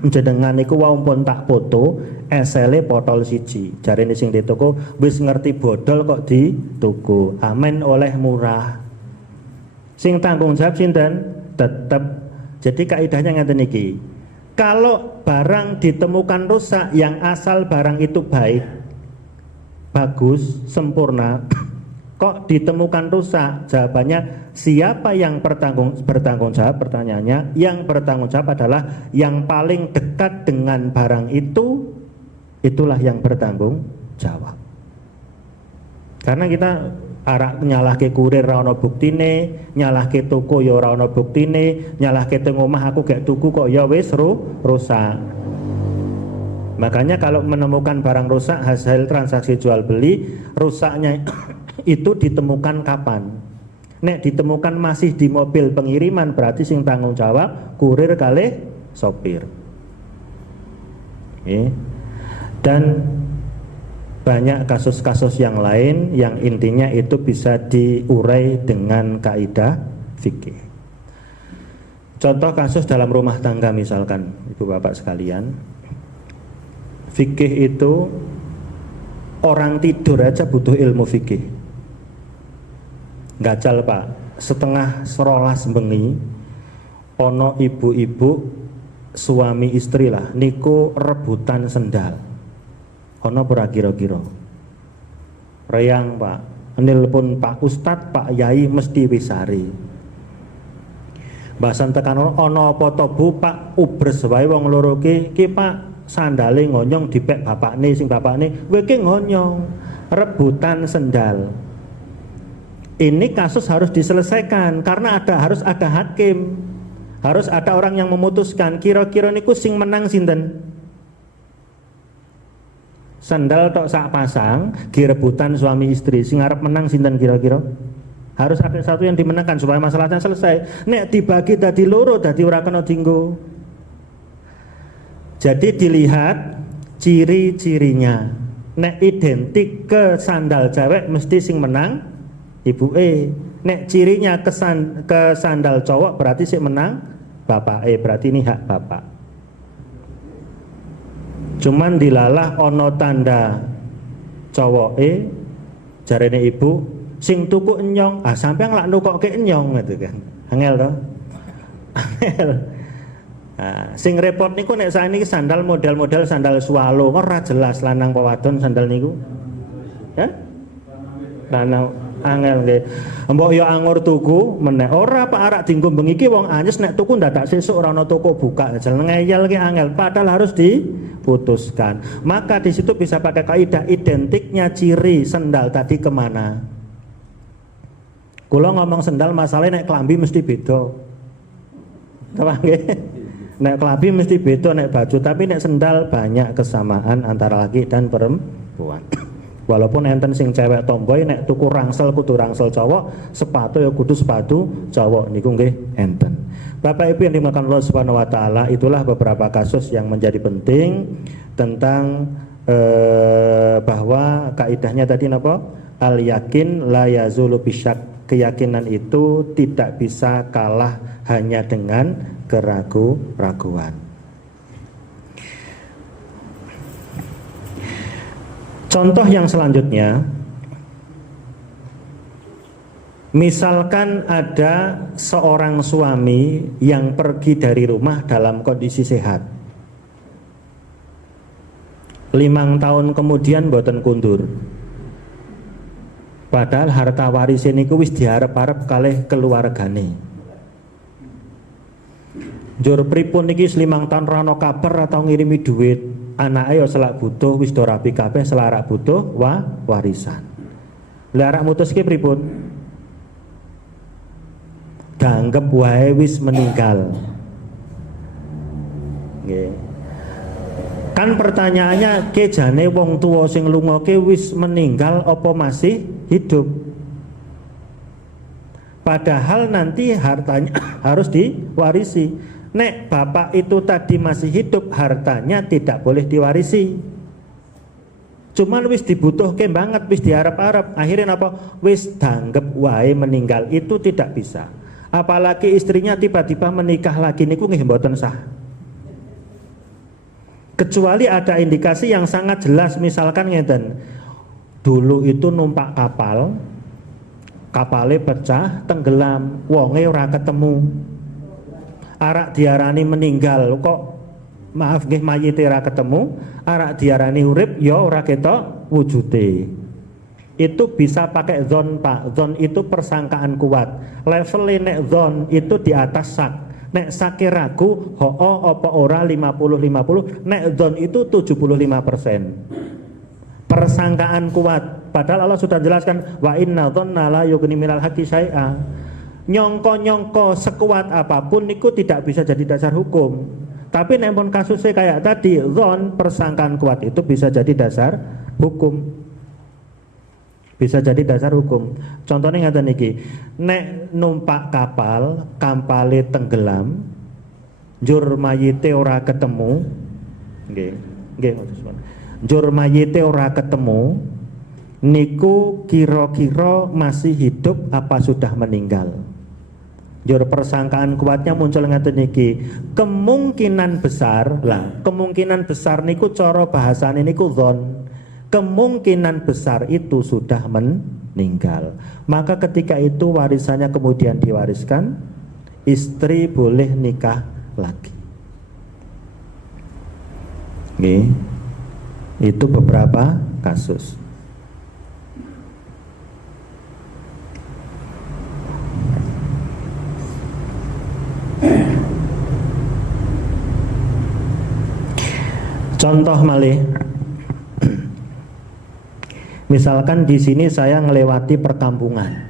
jenengan niku wau pun tak foto esele potol siji. Jarene sing di toko wis ngerti bodol kok di toko. Amen oleh murah. Sing tanggung jawab sinten? Tetep. Jadi kaidahnya ngeten niki. Kalau barang ditemukan rusak yang asal barang itu baik, bagus, sempurna, kok ditemukan rusak? Jawabannya siapa yang bertanggung jawab? Pertanyaannya, yang bertanggung jawab adalah yang paling dekat dengan barang itu, itulah yang bertanggung jawab. Karena kita arak nyalahke kurir ra ono buktine, nyalahke toko ya ora ono buktine, nyalahke teng omah aku gak tuku kok ya wis rusak. Makanya kalau menemukan barang rusak hasil transaksi jual beli, rusaknya itu ditemukan kapan? Nek ditemukan masih di mobil pengiriman berarti sing tanggung jawab kurir kalih sopir. Dan banyak kasus-kasus yang lain yang intinya itu bisa diurai dengan kaidah fikih. Contoh kasus dalam rumah tangga misalkan, Ibu Bapak sekalian, fikih itu orang tidur aja butuh ilmu fikih. Gajal Pak, setengah serolas bengi, ono ibu-ibu suami istri lah, niku rebutan sendal. Ono pura kira-kira reyang Pak, nelpon Pak Ustadz, Pak Yai mesti wisari. Bahasan tekan ono apa to Bu, Pak ubres wae wong loro ki Pak sandale ngonyong dipek bapakne, sing bapakne kowe ki ngonyong rebutan sendal. Ini kasus harus diselesaikan karena harus ada hakim, harus ada orang yang memutuskan kira-kira niku sing menang sinten. Sandal tok sak pasang, direbutan suami istri, sing arep menang sinten kira-kira? Harus ada satu yang dimenangkan supaya masalahnya selesai. Nek dibagi dadi loro dadi ora kena dinggo. Jadi dilihat ciri-cirinya. Nek identik ke sandal cewek mesti sing menang ibuke. Nek cirinya ke sandal cowok berarti sing menang bapake, berarti ini hak bapak. Cuman dilalah ono tanda cowoke jarene ibu sing tuku enyong, sampeyan lak nukokke enyong gitu kan. Angel to. Angel. Sing repot niku nek saiki sandal model-model sandal swallow ora jelas lanang apa wadon sandal niku. Hah? Lanang angel nggih. Mbok yo anggur tuku meneh. Ora Pak arak dienggo bengi iki wong anyes nek tuku ndadak sesuk ora ana toko buka. Jeneng ngeyel ki angel padahal harus diputuskan. Maka di situ bisa pakai kaidah identiknya ciri sendal tadi kemana. Kula ngomong sendal masalahnya nek klambi mesti beda. Apa nggih? Nek klambi mesti beda nek baju, tapi nek sendal banyak kesamaan antara laki dan perempuan. Walaupun enten sing cewek tomboy nek tuku rangsel kudu rangsel cowok, sepatu ya kudu sepatu cowok niku nggih enten. Bapak Ibu yang dimakan Allah Subhanahu wa taala, itulah beberapa kasus yang menjadi penting tentang bahwa kaidahnya tadi napa? Al yakin la yazulu bisyak. Keyakinan itu tidak bisa kalah hanya dengan keraguan. Contoh yang selanjutnya, misalkan ada seorang suami yang pergi dari rumah dalam kondisi sehat, 5 tahun kemudian boten kundur, padahal harta waris niku wis diarep-arep kalih keluargane. Njur pripun niki 5 tahun rano kabar atau ngirimi duit, anake ya selak butuh wis do rapi kabeh, selarak butuh warisan. Lah arak mutuske pripun? Ganggep wae wis meninggal. Nggih. Kan pertanyaannya, kejane wong tua sing lungoke wis meninggal apa masih hidup? Padahal nanti hartanya harus diwarisi. Nek bapak itu tadi masih hidup, hartanya tidak boleh diwarisi. Cuman wis dibutuhke banget, wis diarep-arep. Akhirnya apa? Wis danggep wae meninggal, itu tidak bisa. Apalagi istrinya tiba-tiba menikah lagi niku nggih mboten sah. Kecuali ada indikasi yang sangat jelas, misalkan ngeten. Dulu itu numpak kapal, kapalnya pecah, tenggelam, wonge ora ketemu. Arak diarani meninggal, kok maaf nggih mayite ora ketemu, arak diarani urip ya ora ketok wujude. Itu bisa pakai zon Pak. Zon itu persangkaan kuat. Levelnya nek zon itu di atas sak. Nek sake ragu, ho'o apa ora 50-50. Nek zon itu 75%. Persangkaan kuat. Padahal Allah sudah jelaskan, wa inna dzanna la yughni minal haqqi syai'a. Nyongko-nyongko sekuat apapun niku tidak bisa jadi dasar hukum. Tapi nek pun kasusnya kayak tadi, zon persangkaan kuat itu bisa jadi dasar hukum. Bisa jadi dasar hukum. Contohnya ngaten niki, nek numpak kapal, kapale tenggelam, njur mayite ora ketemu, nggih, nggih, njur mayite ora ketemu, niku kira-kira masih hidup apa sudah meninggal? Njur persangkaan kuatnya muncul ngaten niki, kemungkinan besar lah, kemungkinan besar niku cara bahasane niku dzon. Kemungkinan besar itu sudah meninggal. Maka ketika itu warisannya kemudian diwariskan, istri boleh nikah lagi. Oke. Itu beberapa kasus. Contoh malih. Misalkan di sini saya ngelewati perkampungan.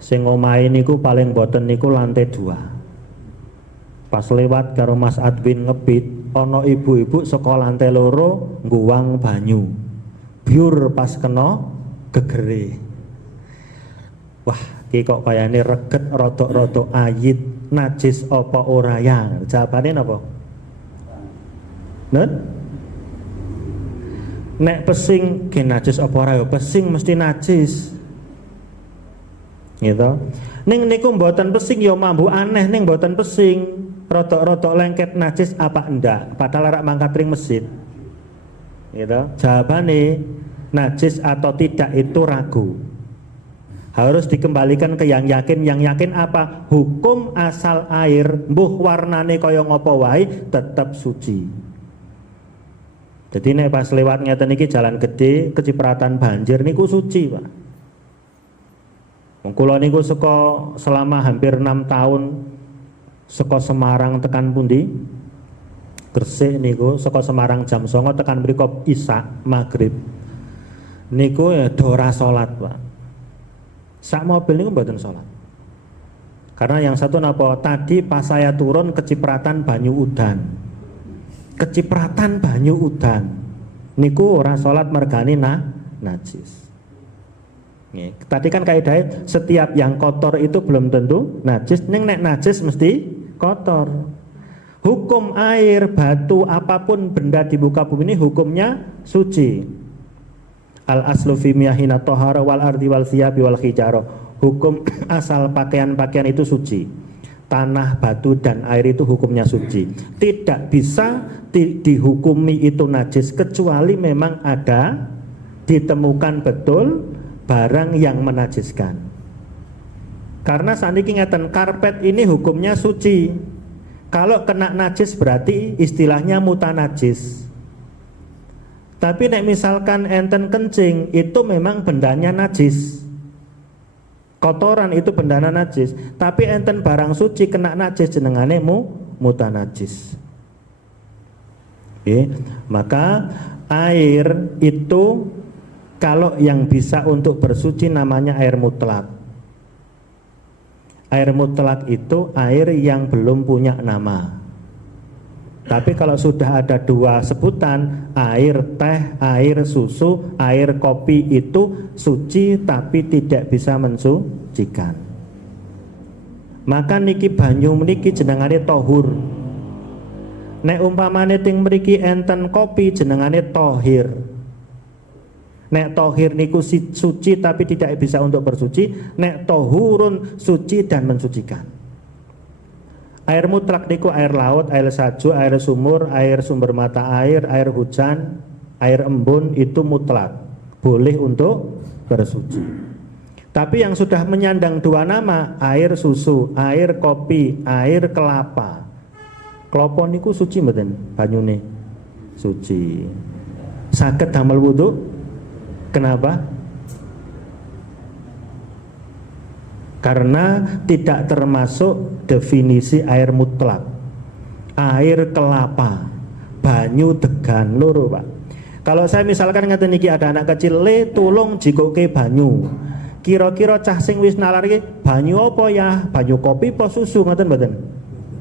Sing omahe niku paling boten niku lantai 2. Pas lewat karo Mas Adwin ngebit, ana ibu-ibu saka lantai loro ngguwang banyu. Biur pas kena gegere. Wah, iki kok kayane reget rodok-rodok ayit, najis apa ora ya? Jawabane napa? Nen? Nek pesing ge najis apa ora ya? Pesing mesti najis. Gitu. Ning niku mboten pesing ya mambu aneh, ning mboten pesing. Rotok-rotok lengket najis apa enggak? Padahal rak mangkat ring masjid. Gitu. Jawabane najis atau tidak itu ragu. Harus dikembalikan ke yang yakin. Yang yakin apa? Hukum asal air mbuh warnane kaya ngopo wae tetap suci. Jadi nek pas lewat ngeten iki jalan gede, kecipratan banjir niku suci, Pak. Wong kula niku saka selama hampir 6 tahun saka Semarang tekan pundi? Gresik niku saka Semarang jam 09.00 tekan mriko Isya maghrib. Niku ya do ora salat, Pak. Sak mobil niku mboten salat. Karena yang satu napa? Tadi pas saya turun kecipratan banyu udan. Kecipratan banyu udan. niku ora salat mergane najis. Tadi kan kaidahnya setiap yang kotor itu belum tentu najis, nek najis mesti kotor. Hukum air, batu, apapun benda di muka bumi ini hukumnya suci. Al aslu fi miyahina tohara wal ardi wal thiyabi wal hijaro. Hukum asal pakaian-pakaian itu suci. Tanah, batu, dan air itu hukumnya suci. Tidak bisa dihukumi itu najis kecuali memang ada ditemukan betul barang yang menajiskan. Karena saat ini ngeten karpet ini hukumnya suci. Kalau kena najis berarti istilahnya mutanajis. Tapi nek misalkan enten kencing itu memang bendanya najis. Kotoran itu bendana najis. Tapi enten barang suci kena najis jenengane mutanajis. Maka air itu kalau yang bisa untuk bersuci namanya air mutlak. Air mutlak itu air yang belum punya nama. Tapi kalau sudah ada dua sebutan, air teh, air susu, air kopi itu suci tapi tidak bisa mensucikan. Maka niki banyu niki jenengane tohur. Nek umpamane ting mriki enten kopi jenengane tohir. Nek tohir niku suci tapi tidak bisa untuk bersuci. Nek tohurun suci dan mensucikan. Air mutlak niku air laut, air salju, air sumur, air sumber mata air, air hujan, air embun itu mutlak boleh untuk bersuci. Tapi yang sudah menyandang dua nama, air susu, air kopi, air kelapa. Klopo niku suci mboten banyune? Suci. Saged damel wudu? Kenapa? Karena tidak termasuk definisi air mutlak. Air kelapa, banyu degan loro, Pak. Kalau saya misalkan ngeten iki ada anak kecil le tulung jikoke banyu. Kira-kira cah sing wis nalar iki banyu apa ya? Banyu kopi apa susu ngoten mboten?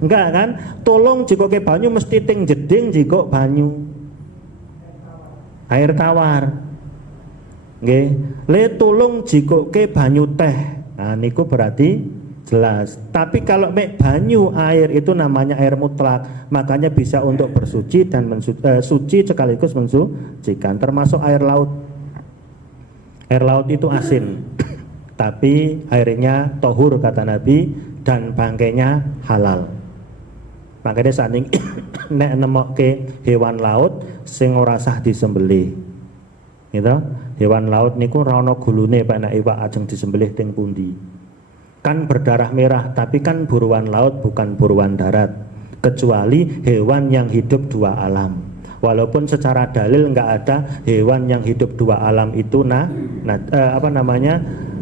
Enggak kan? Tulung jikoke banyu mesti ting jeding jikok banyu. Air tawar. Nggih, le tulung jikoke banyu teh. Nah niku berarti jelas. Tapi kalau mek banyu air itu namanya air mutlak, makanya bisa untuk bersuci dan suci sekaligus mensucikan. Termasuk air laut. Air laut itu asin, tapi airnya tohur kata Nabi dan bangkainya halal. Makanya saat ini nek nemokke hewan laut sing ora sah disembelih. Gitu? Hewan laut niku ra ono gulune Pak nek iwak ajeng disembelih teng pundi. Kan berdarah merah, tapi kan buruan laut bukan buruan darat. Kecuali hewan yang hidup dua alam. Walaupun secara dalil enggak ada hewan yang hidup dua alam itu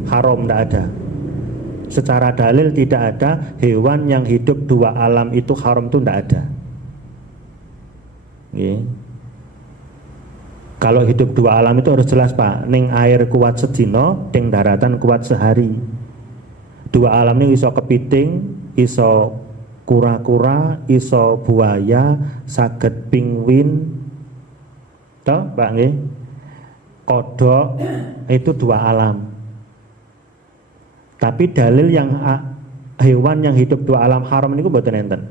haram, enggak ada. Secara dalil tidak ada hewan yang hidup dua alam itu haram, itu enggak ada. Kalau hidup dua alam itu harus jelas Pak. Ning air kuat sedino, ning daratan kuat sehari. Dua alam ini iso kepiting, iso kura-kura, iso buaya, saged penguin, toh Pak nggih. Kodok itu dua alam. Tapi dalil yang hewan yang hidup dua alam haram niku mboten enten.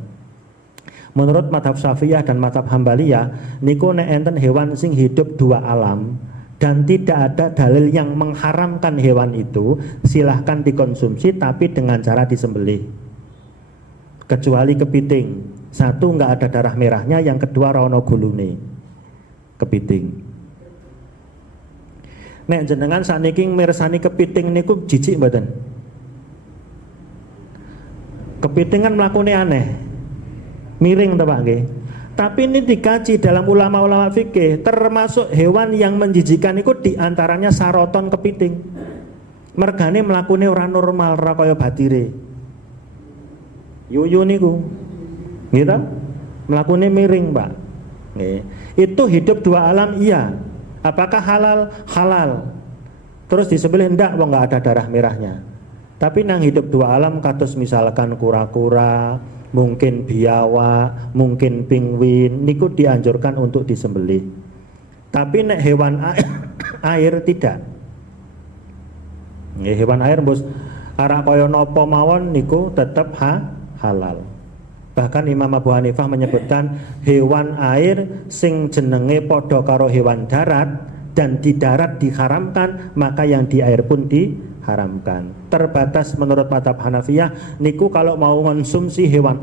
Menurut madhab Syafi'iyah dan madhab Hambaliyah niku nek enten hewan sing hidup dua alam dan tidak ada dalil yang mengharamkan hewan itu, silahkan dikonsumsi tapi dengan cara disembelih. Kecuali kepiting, satu enggak ada darah merahnya, yang kedua ra ono gulune. Kepiting. Nek jenengan saniki mirsani kepiting niku jijik mboten? Kepiting kan mlakune aneh. Miring to Pak nggih. Tapi ini dikaji dalam ulama-ulama fikih, termasuk hewan yang menjijikan itu diantaranya saroton kepiting. Mergane mlakune ora normal, ora kaya batire. Yuyu niku. Nggih ta? Mlakune miring, Pak. Nggih. Itu hidup dua alam iya. Apakah halal? Halal. Terus disembelih ndak wong enggak ada darah merahnya. Tapi nang hidup dua alam kados misalkan kura-kura, mungkin biawak, mungkin penguin, niku dianjurkan untuk disembelih. Tapi nek hewan air tidak. Nggih, hewan air bos arak kaya napa mawon niku tetep halal. Bahkan Imam Abu Hanifah menyebutkan hewan air sing jenenge padha karo hewan darat dan di darat diharamkan, maka yang di air pun diharamkan. Terbatas menurut mazhab Hanafiyah niku kalau mau konsumsi hewan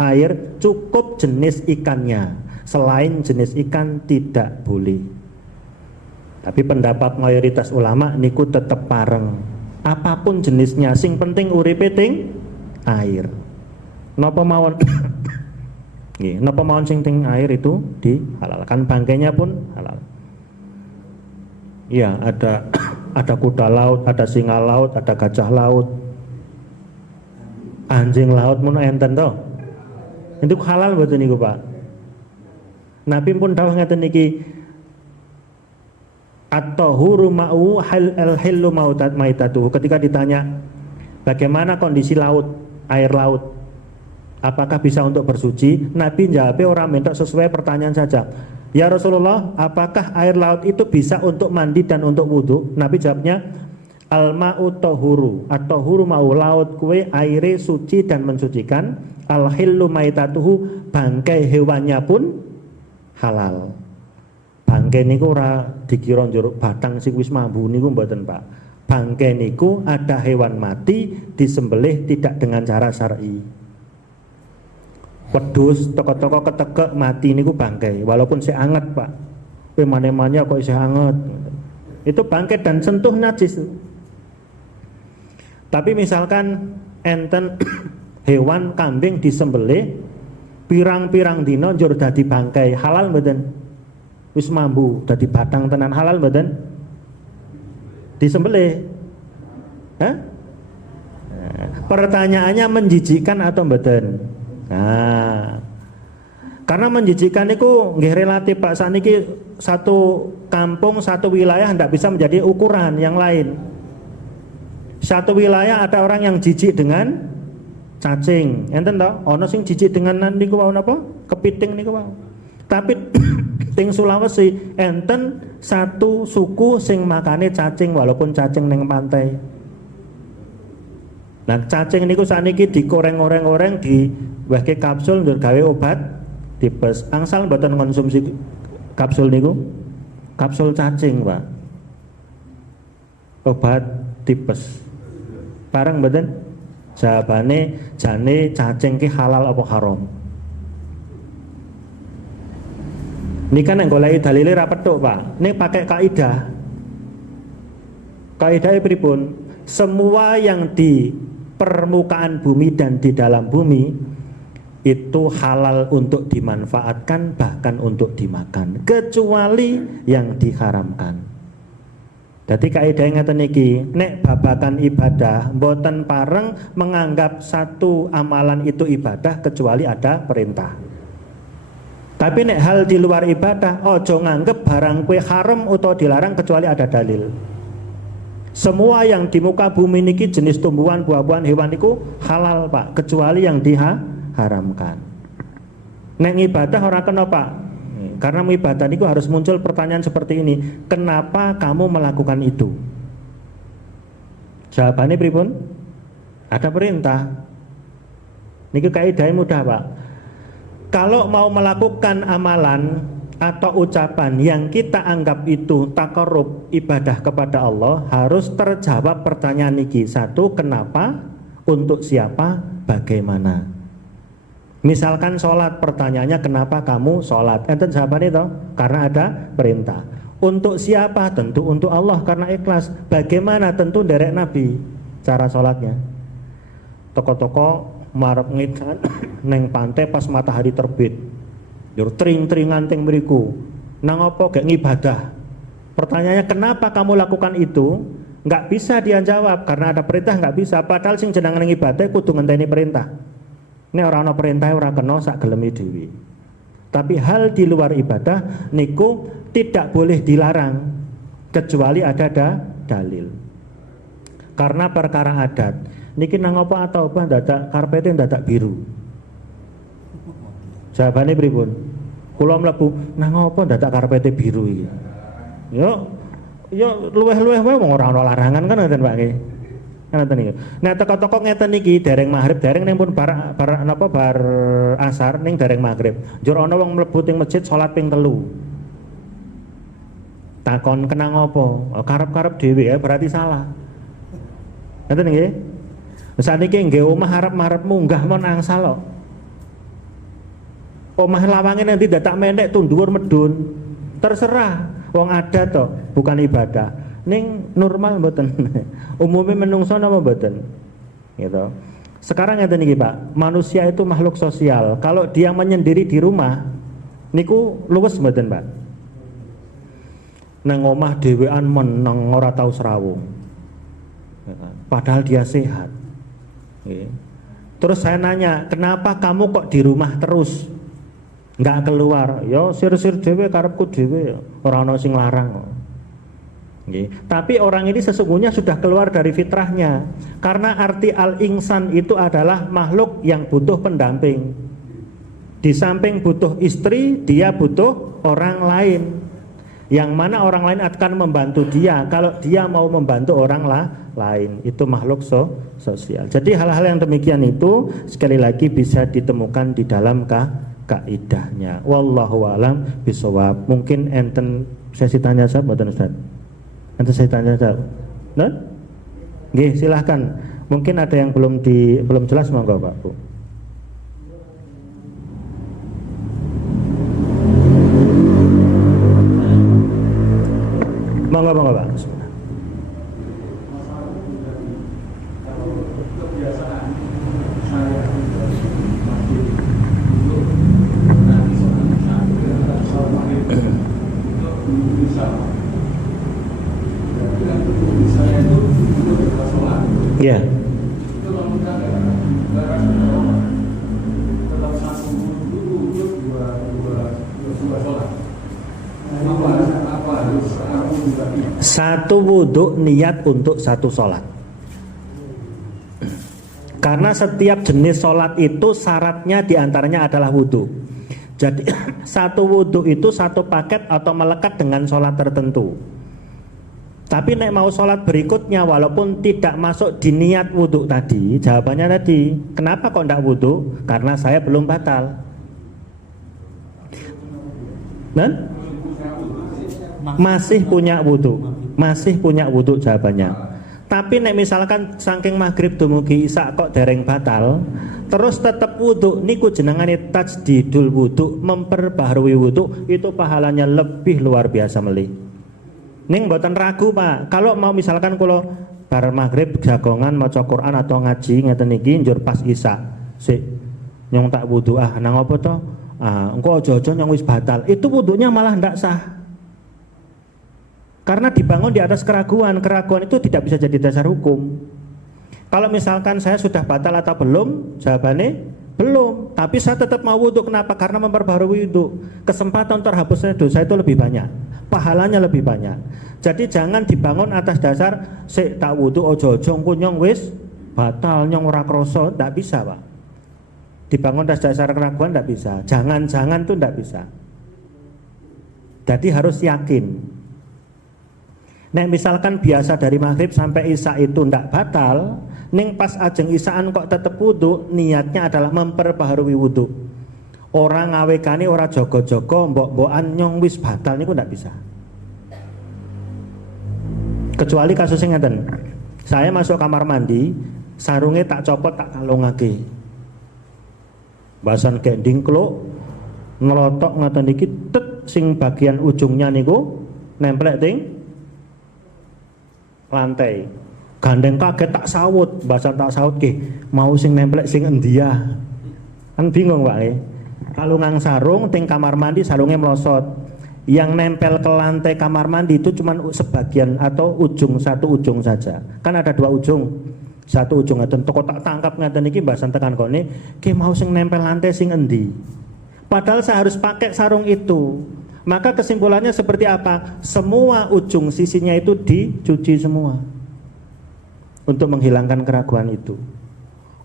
air cukup jenis ikannya. Selain jenis ikan tidak boleh. Tapi pendapat mayoritas ulama niku tetap pareng. Apapun jenisnya, sing penting uripe ting air. Napa mawon nggih, napa mawon sing ting air itu dihalalkan, bangkainya pun halal. Iya, ada kuda laut, ada singa laut, ada gajah laut, anjing laut mun enten to. Itu halal mboten niku, Pak? Nabi pun dawuh ngeten niki, at-tahuru ma'u al-hillu maitatuhu. Ketika ditanya bagaimana kondisi laut, air laut, apakah bisa untuk bersuci, Nabi jawab orang minta sesuai pertanyaan saja. Ya Rasulullah, apakah air laut itu bisa untuk mandi dan untuk wudhu? Nabi jawabnya, al-ma'u tahuru, at-tahuru ma'u, laut kue aire suci dan mensucikan, al-hillu maitatuhu, bangkai hewannya pun halal. Bangkai niku ora dikira njur batang sing wis mambu niku mboten, Pak. Bangkai niku ada hewan mati disembelih tidak dengan cara syar'i. Wedhus toko-toko ketekek mati niku bangkai, walaupun saya anget, Pak. Kowe mane-mane kok isih anget. Itu bangkai dan sentuh najis. Tapi misalkan enten hewan kambing disembelih pirang-pirang dina njur dadi bangkai, halal mboten? Wis mambu dadi batang tenan, halal mboten? Disembelih. Hah? Pertanyaannya menjijikkan atau mboten? Nah, karena menjijikkan itu nggih relatif, Pak. Saniki satu kampung, satu wilayah ndak bisa menjadi ukuran yang lain. Satu wilayah ada orang yang jijik dengan cacing, enten toh? Ono sing jijik dengan niku wau napa? Kepiting niku wau. Tapi ting Sulawesi enten satu suku sing makane cacing walaupun cacing ning pantai. Nah, cacing niku saniki digoreng-goreng-goreng diwehke kapsul ndur gawe obat tipes. Angsal mboten konsumsi kapsul niku? Kapsul cacing, Pak. Obat tipes. Bareng mboten? Jawabane jane cacing ki halal apa haram? Ini kan yang goleki dalile ra petuk, Pak. Ini pakai kaidah. Kaidahnya pripun? Semua yang di permukaan bumi dan di dalam bumi itu halal untuk dimanfaatkan, bahkan untuk dimakan, kecuali yang diharamkan. Jadi kaidah ngeten iki, nek babakan ibadah mboten pareng menganggap satu amalan itu ibadah kecuali ada perintah. Tapi nek hal di luar ibadah, ojo nganggep barang kue haram atau dilarang kecuali ada dalil. Semua yang di muka bumi niki jenis tumbuhan, buah-buahan, hewan niku halal, Pak, kecuali yang diharamkan. Nek ibadah orang kena, Pak. Karena ibadah niku harus muncul pertanyaan seperti ini, kenapa kamu melakukan itu? Jawabannya pripun? Ada perintah. Niki kaidahnya mudah, Pak. Kalau mau melakukan amalan atau ucapan yang kita anggap itu takarrub ibadah kepada Allah, harus terjawab pertanyaan niki. Satu, kenapa? Untuk siapa? Bagaimana? Misalkan sholat, pertanyaannya kenapa kamu sholat? Enten jawabannya itu karena ada perintah. Untuk siapa? Tentu untuk Allah karena ikhlas. Bagaimana? Tentu derek Nabi cara sholatnya. Toko-toko marep ngidan neng pantai pas matahari terbit. Jur tring-tringan teng mriku. Nang apa gak ngibadah? Pertanyaannya kenapa kamu lakukan itu? Nggak bisa dia jawab karena ada perintah, nggak bisa. Padahal sing jenengan ngibadah kudu ngenteni perintah. Ini orang-orang perintah orang kena sak gelemi dewi. Tapi hal di luar ibadah niku tidak boleh dilarang kecuali ada dalil. Karena perkara adat niki nang apa atau apa dadak karpete dadak biru. Jawabannya pripun? Kula mlebu nang apa dadak karpete biru iki. Yo luweh-luweh wae wong ora ana larangan kan ngoten Pak nggih. Ngoten niku. Nah teko-teko ngeten iki dereng maghrib, dereng ning pun bar asar ning dereng maghrib. Njur ana wong mlebu teng masjid salat ping 3. Takon kenang apa? Karep-karep dhewe ya berarti salah. Ngoten nggih. Saniki nggih omah arep-arep munggah mon angsal kok. Omah lawange nanti dadak mendek tuh dhuwur medun. Terserah, wong adat to, bukan ibadah. Ning normal mboten. Umumnya menungso napa mboten? Gitu. Sekarang ngeten iki Pak, manusia itu makhluk sosial. Kalau dia menyendiri di rumah niku luwes mboten Pak? Nang omah dhewean meneng ora tau srawung. Padahal dia sehat. Terus saya nanya, kenapa kamu kok di rumah terus? Enggak keluar. Ya sir-sir dhewe karepku dhewe, ora ana sing larang kok. Tapi orang ini sesungguhnya sudah keluar dari fitrahnya. Karena arti al-insan itu adalah makhluk yang butuh pendamping. Di samping butuh istri, dia butuh orang lain. Yang mana orang lain akan membantu dia. Kalau dia mau membantu orang lain, itu makhluk sosial. Jadi hal-hal yang demikian itu sekali lagi bisa ditemukan di dalam kaidahnya. Wallahu alam bisawab. Mungkin enten sesi tanya jawab mboten Ustaz? Enten saya tanya jawab. Nah? Nggih, silahkan. Mungkin ada yang belum jelas monggo Pak Bu. Monggo Pak. Ya. Satu wudhu niat untuk satu sholat. Karena setiap jenis sholat itu syaratnya diantaranya adalah wudhu. Jadi satu wudhu itu satu paket atau melekat dengan sholat tertentu. Tapi nek mau sholat berikutnya walaupun tidak masuk di niat wudhu tadi, jawabannya tadi, kenapa kok tidak wudhu? Karena saya belum batal. Nah? Masih punya wudhu jawabannya. Tapi nek misalkan saking maghrib dumugi isya kok dereng batal, terus tetap wudhu, niku jenengane tajdidul wudhu, memperbaharui wudhu, itu pahalanya lebih luar biasa melih. Ning mboten ragu Pak, kalau mau misalkan kalau bar maghrib jagongan maca Quran atau ngaji ngeten iki njur pas isya, sik nyong tak wudhu nang apa to? Engko aja-aja nyong wis batal. Itu wudhunya malah ndak sah. Karena dibangun di atas keraguan itu tidak bisa jadi dasar hukum. Kalau misalkan saya sudah batal atau belum, jawabannya belum. Tapi saya tetap mau wudhu, kenapa? Karena memperbarui wudhu. Kesempatan terhapusnya dosa itu lebih banyak, pahalanya lebih banyak. Jadi jangan dibangun atas dasar sik tak wudhu ojo-ojo nyong wis batal nyong ora krasa, ndak bisa Pak. Dibangun atas dasar keraguan ndak bisa. Jangan-jangan tuh ndak bisa. Jadi harus yakin. Nek misalkan biasa dari maghrib sampai isya itu ndak batal, ning pas ajeng isyaan kok tetep wudhu, niatnya adalah memperbaharui wudhu. Orang ngawekane ora jogo-jogo mbok-mbokan nyong wis batal niku ndak bisa. Kecuali kasusnya ngeten. Saya masuk kamar mandi, sarungnya tak copot tak kalungake. Bahasan gending kluk nelotok ngaten iki tet sing bagian ujungnya niku nemplek ting lantai. Gandeng kaget tak sawut, bahasa tak sawut ki mau sing nemplek sing endia. Kan bingung Pak e. Kalungang sarung ting kamar mandi sarungnya melosot. Yang nempel ke lantai kamar mandi itu cuma sebagian atau satu ujung saja. Kan ada dua ujung. Satu ujung ngaten toko tak tangkap ngaten iki bahasan tekan kone ki mau sing nempel lantai sing endi. Padahal saya harus pakai sarung itu. Maka kesimpulannya seperti apa? Semua ujung sisinya itu dicuci semua untuk menghilangkan keraguan itu.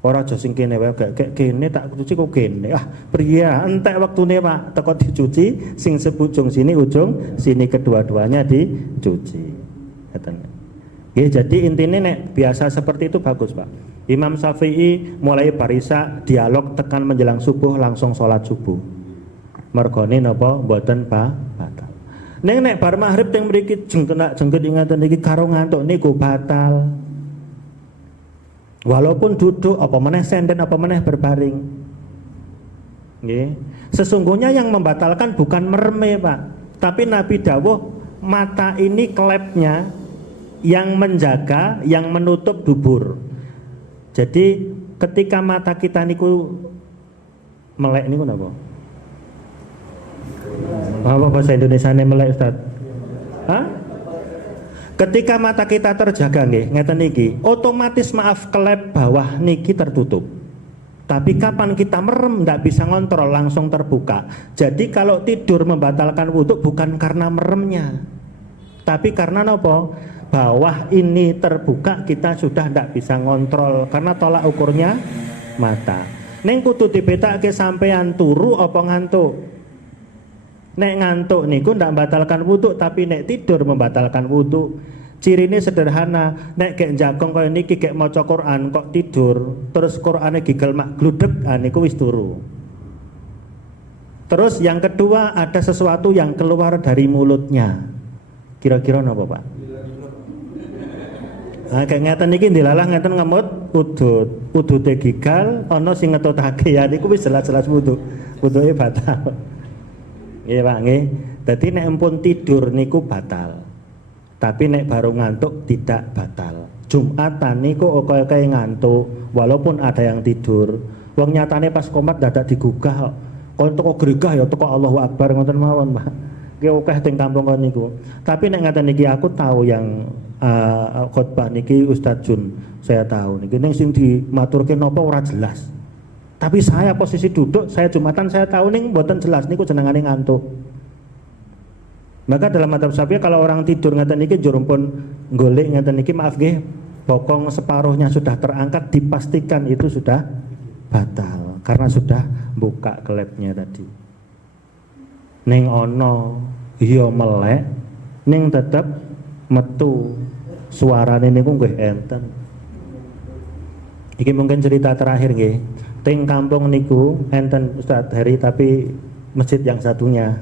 Ora aja sing kene wae gak kene tak cuci kok kene. Ah, priye entek wektune Pak, teko dicuci sing sebujung sini ujung sini kedua-duanya dicuci. Ngoten. Nggih, jadi intinya nek biasa seperti itu bagus, Pak. Imam Syafi'i mulai barisa dialog tekan menjelang subuh langsung sholat subuh. Mergone napa mboten batal. Nek bar maghrib teng mriki jengket ingatan iki karo ngantuk niku batal. Walaupun duduk apa meneh senden apa meneh berbaring. Nggih. Sesungguhnya yang membatalkan bukan mereme, Pak, tapi Nabi dawuh mata ini klepnya yang menjaga, yang menutup dubur. Jadi ketika mata kita niku melek niku napa? Apa bahasa Indonesiane melek, Ustaz? Hah? Ketika mata kita terjaga nggih, ngeten niki, otomatis maaf kelep bawah niki tertutup. Tapi kapan kita merem ndak bisa ngontrol, langsung terbuka. Jadi kalau tidur membatalkan wudhu bukan karena meremnya, tapi karena nopo? Bawah ini terbuka kita sudah ndak bisa ngontrol karena tolak ukurnya mata. Neng kudu dibetake sampean turu apa ngantuk. Nek ngantuk niku ndak membatalkan wudhu, tapi nek tidur membatalkan wudhu. Cirine sederhana, nek gek jagong kaya niki gek maca Quran kok tidur, terus Qurane gigel mak gludeg, niku wis turu. Terus yang kedua ada sesuatu yang keluar dari mulutnya. Kira-kira napa, Pak? Kayak ngeten niki dilalah ngeten ngemut udut. Udute gigal ana sing ngetutake ya niku wis jelas-jelas wudhu. Wudhuke batal. Nggih Pak, nggih. Dadi nek empun tidur niku batal. Tapi nek baru ngantuk tidak batal. Jumatan niku oke-oke ngantuk walaupun ada yang tidur. Wong nyatane pas komat dadak digugah kok. Kon teko gregah ya teko Allahu Akbar ngoten mawon, Pak. Ki akeh teng kampung kon niku. Tapi nek ngaten niki aku tahu yang khotbah niki Ustaz Jun, saya tahu niki ning sing dimaturke napa ora jelas. Tapi saya posisi duduk, saya Jumatan saya tahu ning mboten jelas niku jenengane ngantuk. Maka dalam madzhab Syafi'i kalau orang tidur ngaten niki njur pun golek ngaten niki maaf nggih, bokong separuhnya sudah terangkat dipastikan itu sudah batal karena sudah buka klepnya tadi. Ning ono iya melek ning tetep metu suarane niku nggih enten. Iki mungkin cerita terakhir nggih. Teng kampung niku enten Ustaz Heri tapi masjid yang satunya.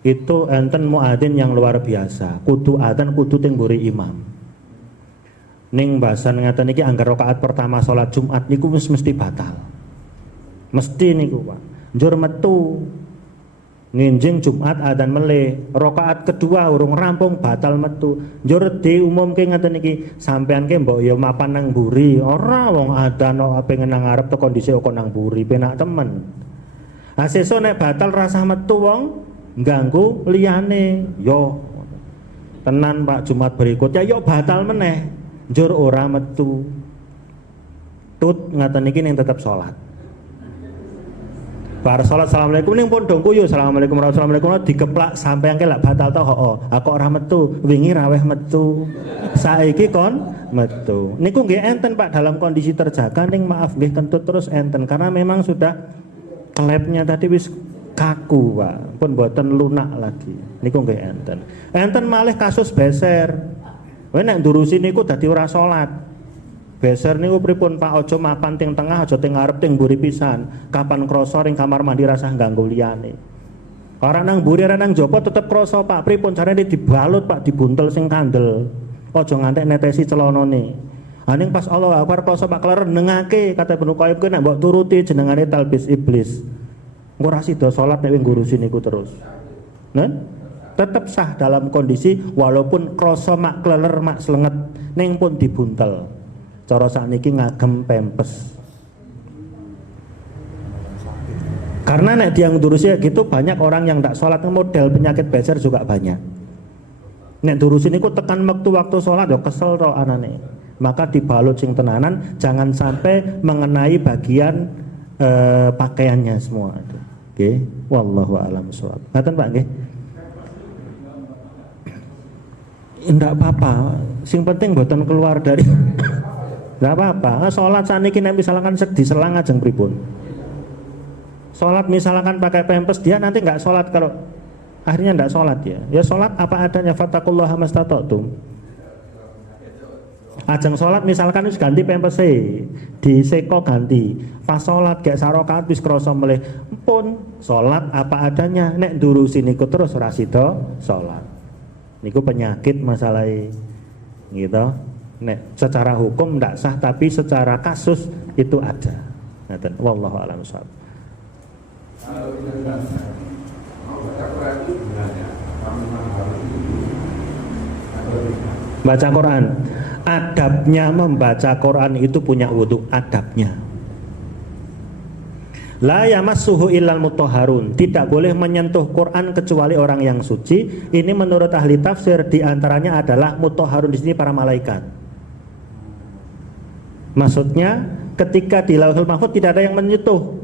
Itu enten muadzin yang luar biasa. Kudu adzan kudu teng mburi imam. Ning bahasan ngaten niki anggar rakaat pertama salat Jumat niku wis mesti batal. Mesti niku, Pak. Njur metu nginjing Jumat adzan meleh, rakaat kedua urung rampung batal metu. Njur diumumke ngaten iki, sampean ke mbok ya mapan nang mburi, ora wong adzan kok pengen nang ngarep tekan dhisik kok nang mburi, penak temen. Ha sesuk nek batal rasah metu wong ganggu liyane, yo tenan Pak Jumat berikutnya yo batal meneh. Njur ora metu. Tut ngaten iki ning tetep salat. Bar salat assalamualaikum ning pun dong kuyu assalamualaikum warahmatullahi wabarakatuh dikeplak sampeyan ke lak batal to hooh. Aku ora metu, wingi raweh metu. Saiki kon metu. Niku nggih enten Pak dalam kondisi terjaga ning maaf nggih kentut terus enten karena memang sudah klepnya tadi wis kaku Pak, pun mboten lunak lagi. Niku nggih enten. Enten malih kasus beser. Kowe nek ndurusi niku dadi ora salat. Beser niku pripun Pak, aja mapan teng tengah, aja teng ngarep teng mburi pisan. Kapan krasa ring kamar mandi rasah ganggu liyane. Ora nang mburi ora nang jaba tetep krasa Pak, pripun carane dibalut Pak, dibuntel sing kandel. Aja ngantek netesi celanane. Ha ning pas Allah Akbar krasa Pak kelar nengake kata Ibnu Qayyim kuwi nek mbok turuti jenengane talbis iblis. Engko ora sida salat nek ngurusi niku terus. Nah, tetap sah dalam kondisi walaupun krasa mak kleler mak slenget ning pun dibuntel. Cara sakniki ngagem pempes. Karena nek dia ngurusi gitu banyak orang yang tak sholat model penyakit beser juga banyak. Nek durusin niku tekan waktu sholat ya kesel to anane. Maka dibalut sing tenanan, jangan sampai mengenai bagian pakaiannya semua. Oke, wallahu a'lam bishawab. Ngaten Pak nggih. Ndak apa-apa, sing penting mboten keluar dari Enggak apa-apa. Salat saniki nek misalkan diselang ajeng pripun? Salat misalkan pakai pempes, dia nanti enggak salat kalau akhirnya enggak salat ya. Ya salat apa adanya, fattaqullaha mastata'tum. Ajeng salat misalkan wis ganti pempese, diseko ganti. Pas salat gak sarokat wis krasa melih. Pun salat apa adanya, nek ndurusi niku terus ora sida salat. Niku penyakit masalahnya gitu. Nek secara hukum ndak sah, tapi secara kasus itu ada. Ngaten, wallahu a'lam bishawab. Kalau kita mau baca Quran itu sebenarnya memang harus baca Quran. Adabnya membaca Quran itu punya wudhu, adabnya. La yamassuhu illal mutahharun. Tidak boleh menyentuh Quran kecuali orang yang suci. Ini menurut ahli tafsir, diantaranya adalah mutahharun di sini para malaikat. Maksudnya ketika di Lauhul Mahfuz tidak ada yang menyentuh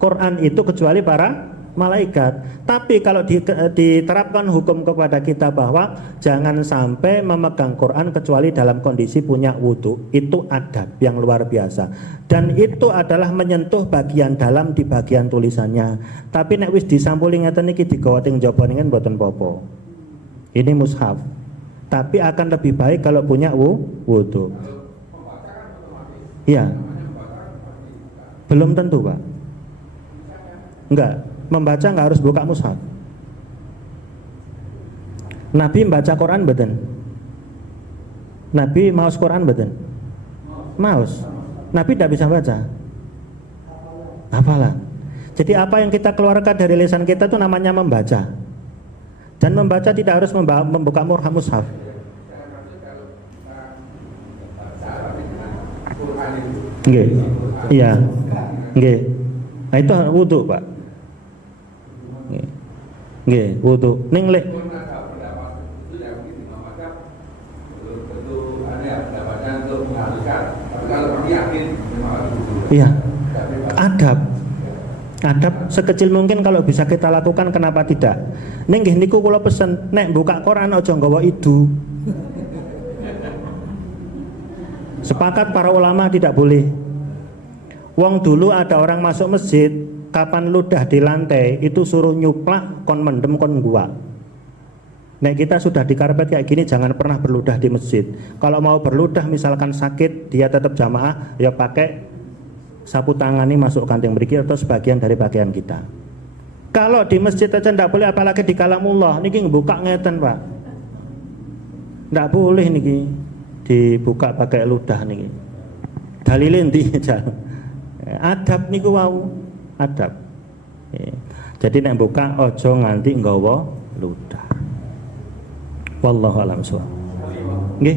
Quran itu kecuali para malaikat. Tapi kalau diterapkan hukum kepada kita bahwa jangan sampai memegang Quran kecuali dalam kondisi punya wudhu, itu adab yang luar biasa. Dan itu adalah menyentuh bagian dalam di bagian tulisannya. Tapi nek wis disampuli ngeten iki digawa teng jaba ningen mboten apa-apa. Ini mushaf. Tapi akan lebih baik kalau punya wudhu. Iya. Belum tentu, Pak. Enggak. Membaca nggak harus buka mushaf. Nabi membaca Quran beten. Nabi maos Quran beten. Maos. Nabi tidak bisa baca. Apalah. Jadi apa yang kita keluarkan dari lisan kita itu namanya membaca. Dan membaca tidak harus membuka mushaf. Nggih. Iya. Nggih. Nah itu wudu, Pak. Nggih, wudu. Ning lek iya. Adab sekecil mungkin kalau bisa kita lakukan, kenapa tidak? Ning nggih niku kula pesen, nek buka Quran aja nggawa idu. Sepakat para ulama tidak boleh. Wong dulu ada orang masuk masjid, kapan ludah di lantai itu suruh nyuplak kon mendem kon gua. Nek kita sudah di karpet kayak gini jangan pernah berludah di masjid. Kalau mau berludah misalkan sakit, dia tetap jamaah, ya pakai sapu tangan ini masuk kanting mriki atau sebagian dari bagian kita. Kalau di masjid aja ndak boleh, apalagi di kalamullah niki ngebuka ngeten, Pak. Ndak boleh niki dibuka pakai ludah niki. Dalile ndi? Adab niku wau, adab. Jadi nek buka ojo nganti nggawa ludah. Wallahu a'lam bishawab. Nggih.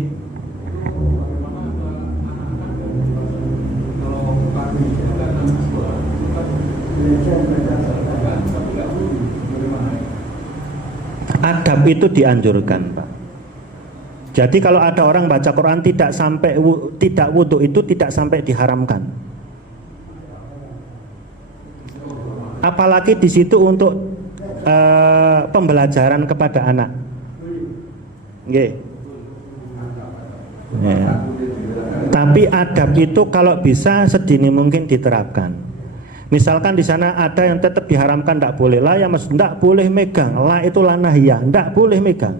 Adab itu dianjurkan, Pak. Jadi kalau ada orang baca Quran tidak wudu itu tidak sampai diharamkan. Apalagi di situ untuk pembelajaran kepada anak. Nggih. Ya. Tapi adab itu kalau bisa sedini mungkin diterapkan. Misalkan di sana ada yang tetap diharamkan, tidak boleh lah ya mas, tidak boleh megang. La itu lanahiyah, tidak boleh megang.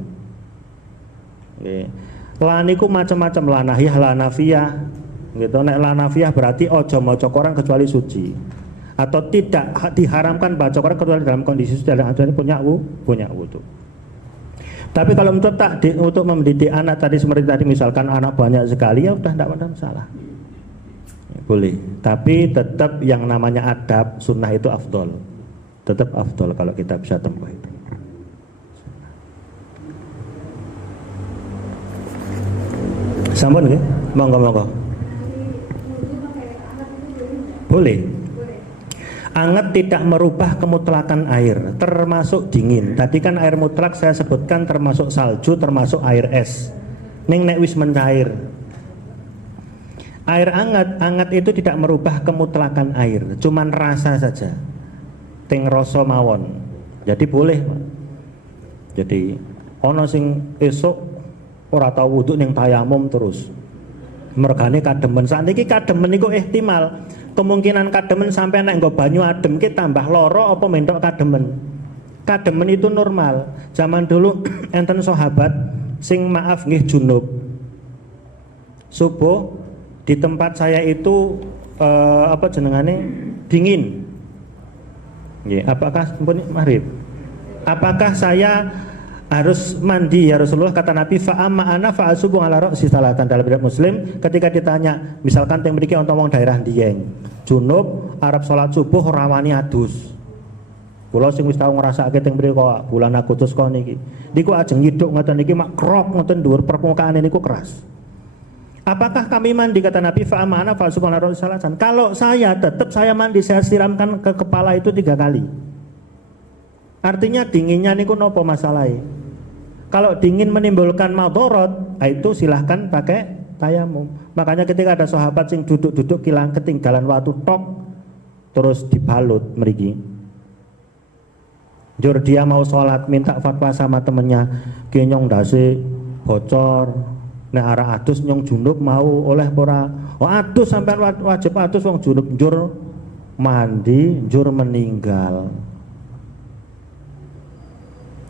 La niku macam-macam, lanahiyah, lanafiyah. Gitu. Nek lanafiyah berarti ojo maca Quran kecuali suci. Atau tidak diharamkan baca Quran kecuali dalam kondisi suci, dalam punya wudu. Tapi kalau untuk mendidik anak tadi seperti tadi, misalkan anak banyak sekali, ya udah tidak ada masalah. Boleh, tapi tetap yang namanya adab sunnah itu afdol. Tetap afdol kalau kita bisa tempuh itu. Sampun nggih? Monggo. Boleh. Anget tidak merubah kemutlakan air, termasuk dingin. Tadi kan air mutlak saya sebutkan termasuk salju, termasuk air es. Ning nek wis mencair. Air anget itu tidak merubah kemutlakan air, cuman rasa saja. Ting rasa mawon. Jadi boleh. Jadi ono sing esok ora tau wudu ning tayamum terus. Mergane kademen. Sakniki kademen niku ihtimal. Kemungkinan kademen sampai nek nggo banyu adem ki tambah loro apa mentok kademen. Kademen itu normal. Zaman dulu enten sahabat sing maaf nggih junub. Subuh di tempat saya itu apa jenengane dingin. Nggih, apakah pun maghrib? Apakah saya harus mandi ya Rasulullah? Kata Nabi, fa amma ana fa asubu ala ra'si salatan. Dalam riwayat Muslim ketika ditanya, misalkan teng mriki wonten wong daerah Dieng, junub arep salat subuh rawani adus. Kula sing wis tau ngrasakake teng mriki kok bulan Agustus kok niki. Niku ajeng nyiduk ngoten niki mak krok ngoten dhuwur permukaane niku keras. Apakah kami mandi? Kata Nabi, fa amma ana fa asubu ala ra'si salatan. Kalau saya tetap saya mandi, saya siramkan ke kepala itu 3 kali. Artinya dinginnya niku nopo masalahnya. Kalau dingin menimbulkan madorot, itu silahkan pakai tayamum. Makanya ketika ada sahabat sing duduk-duduk kilang ketinggalan waktu tok, terus dibalut mriki. Jur dia mau sholat minta fatwa sama temennya, kenyong dasi bocor, nek arah adus nyong junub mau oleh ora? Oh adus sampai wajib adus wong junub, jur mandi, jur meninggal.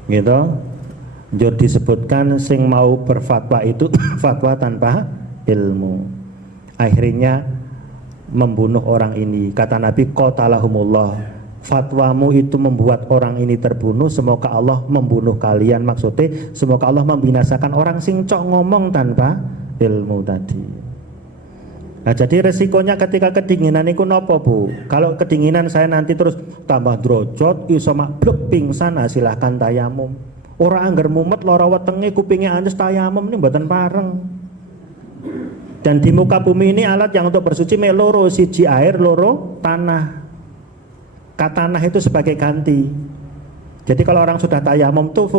Gitu. Jur disebutkan sing mau berfatwa itu fatwa tanpa ilmu. Akhirnya membunuh orang ini. Kata Nabi, qatalahumullah. Fatwamu itu membuat orang ini terbunuh, semoga Allah membunuh kalian. Maksudnya semoga Allah membinasakan orang sing cok ngomong tanpa ilmu tadi. Nah, jadi resikonya ketika kedinginan itu nopo Bu? Kalau kedinginan saya nanti terus tambah drojot, iso mablek pingsan, nah silahkan tayamum. Ora angger mumet lara wetenge kupinge anus tayamum ini mboten pareng. Dan di muka bumi ini alat yang untuk bersuci mek loro, siji air, loro tanah. Tanah itu sebagai ganti. Jadi kalau orang sudah tayamum tuh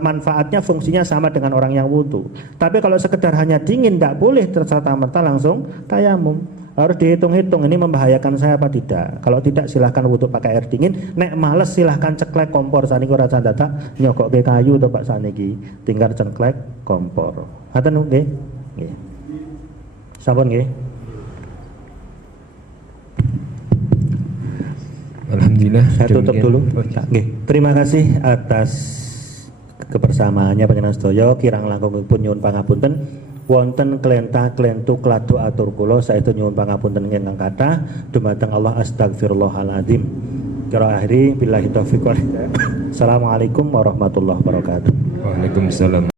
manfaatnya fungsinya sama dengan orang yang wudu. Tapi kalau sekedar hanya dingin tidak boleh serta-merta langsung tayamum. Harus dihitung-hitung ini membahayakan saya apa tidak. Kalau tidak silahkan wudu pakai air dingin. Nek males silahkan ceklek kompor. Saniki ora data nyokok ke kayu to Pak saniki. Tinggal ceklek kompor. Ngaten nggih? Nggih. Sampun nggih. Alhamdulillah. Saya tutup dulu. Terima kasih atas kebersamaannya panjenengan sedaya. Kirang langkung pun nyuwun pangapunten. Wonten klentah klentu kladu atur kula saestu nyuwun pangapunten ingkang kathah dumateng Allah astagfirullahaladzim. Kira akhiri billahi taufiq wal hidayah. Assalamualaikum warahmatullahi wabarakatuh. Waalaikumsalam.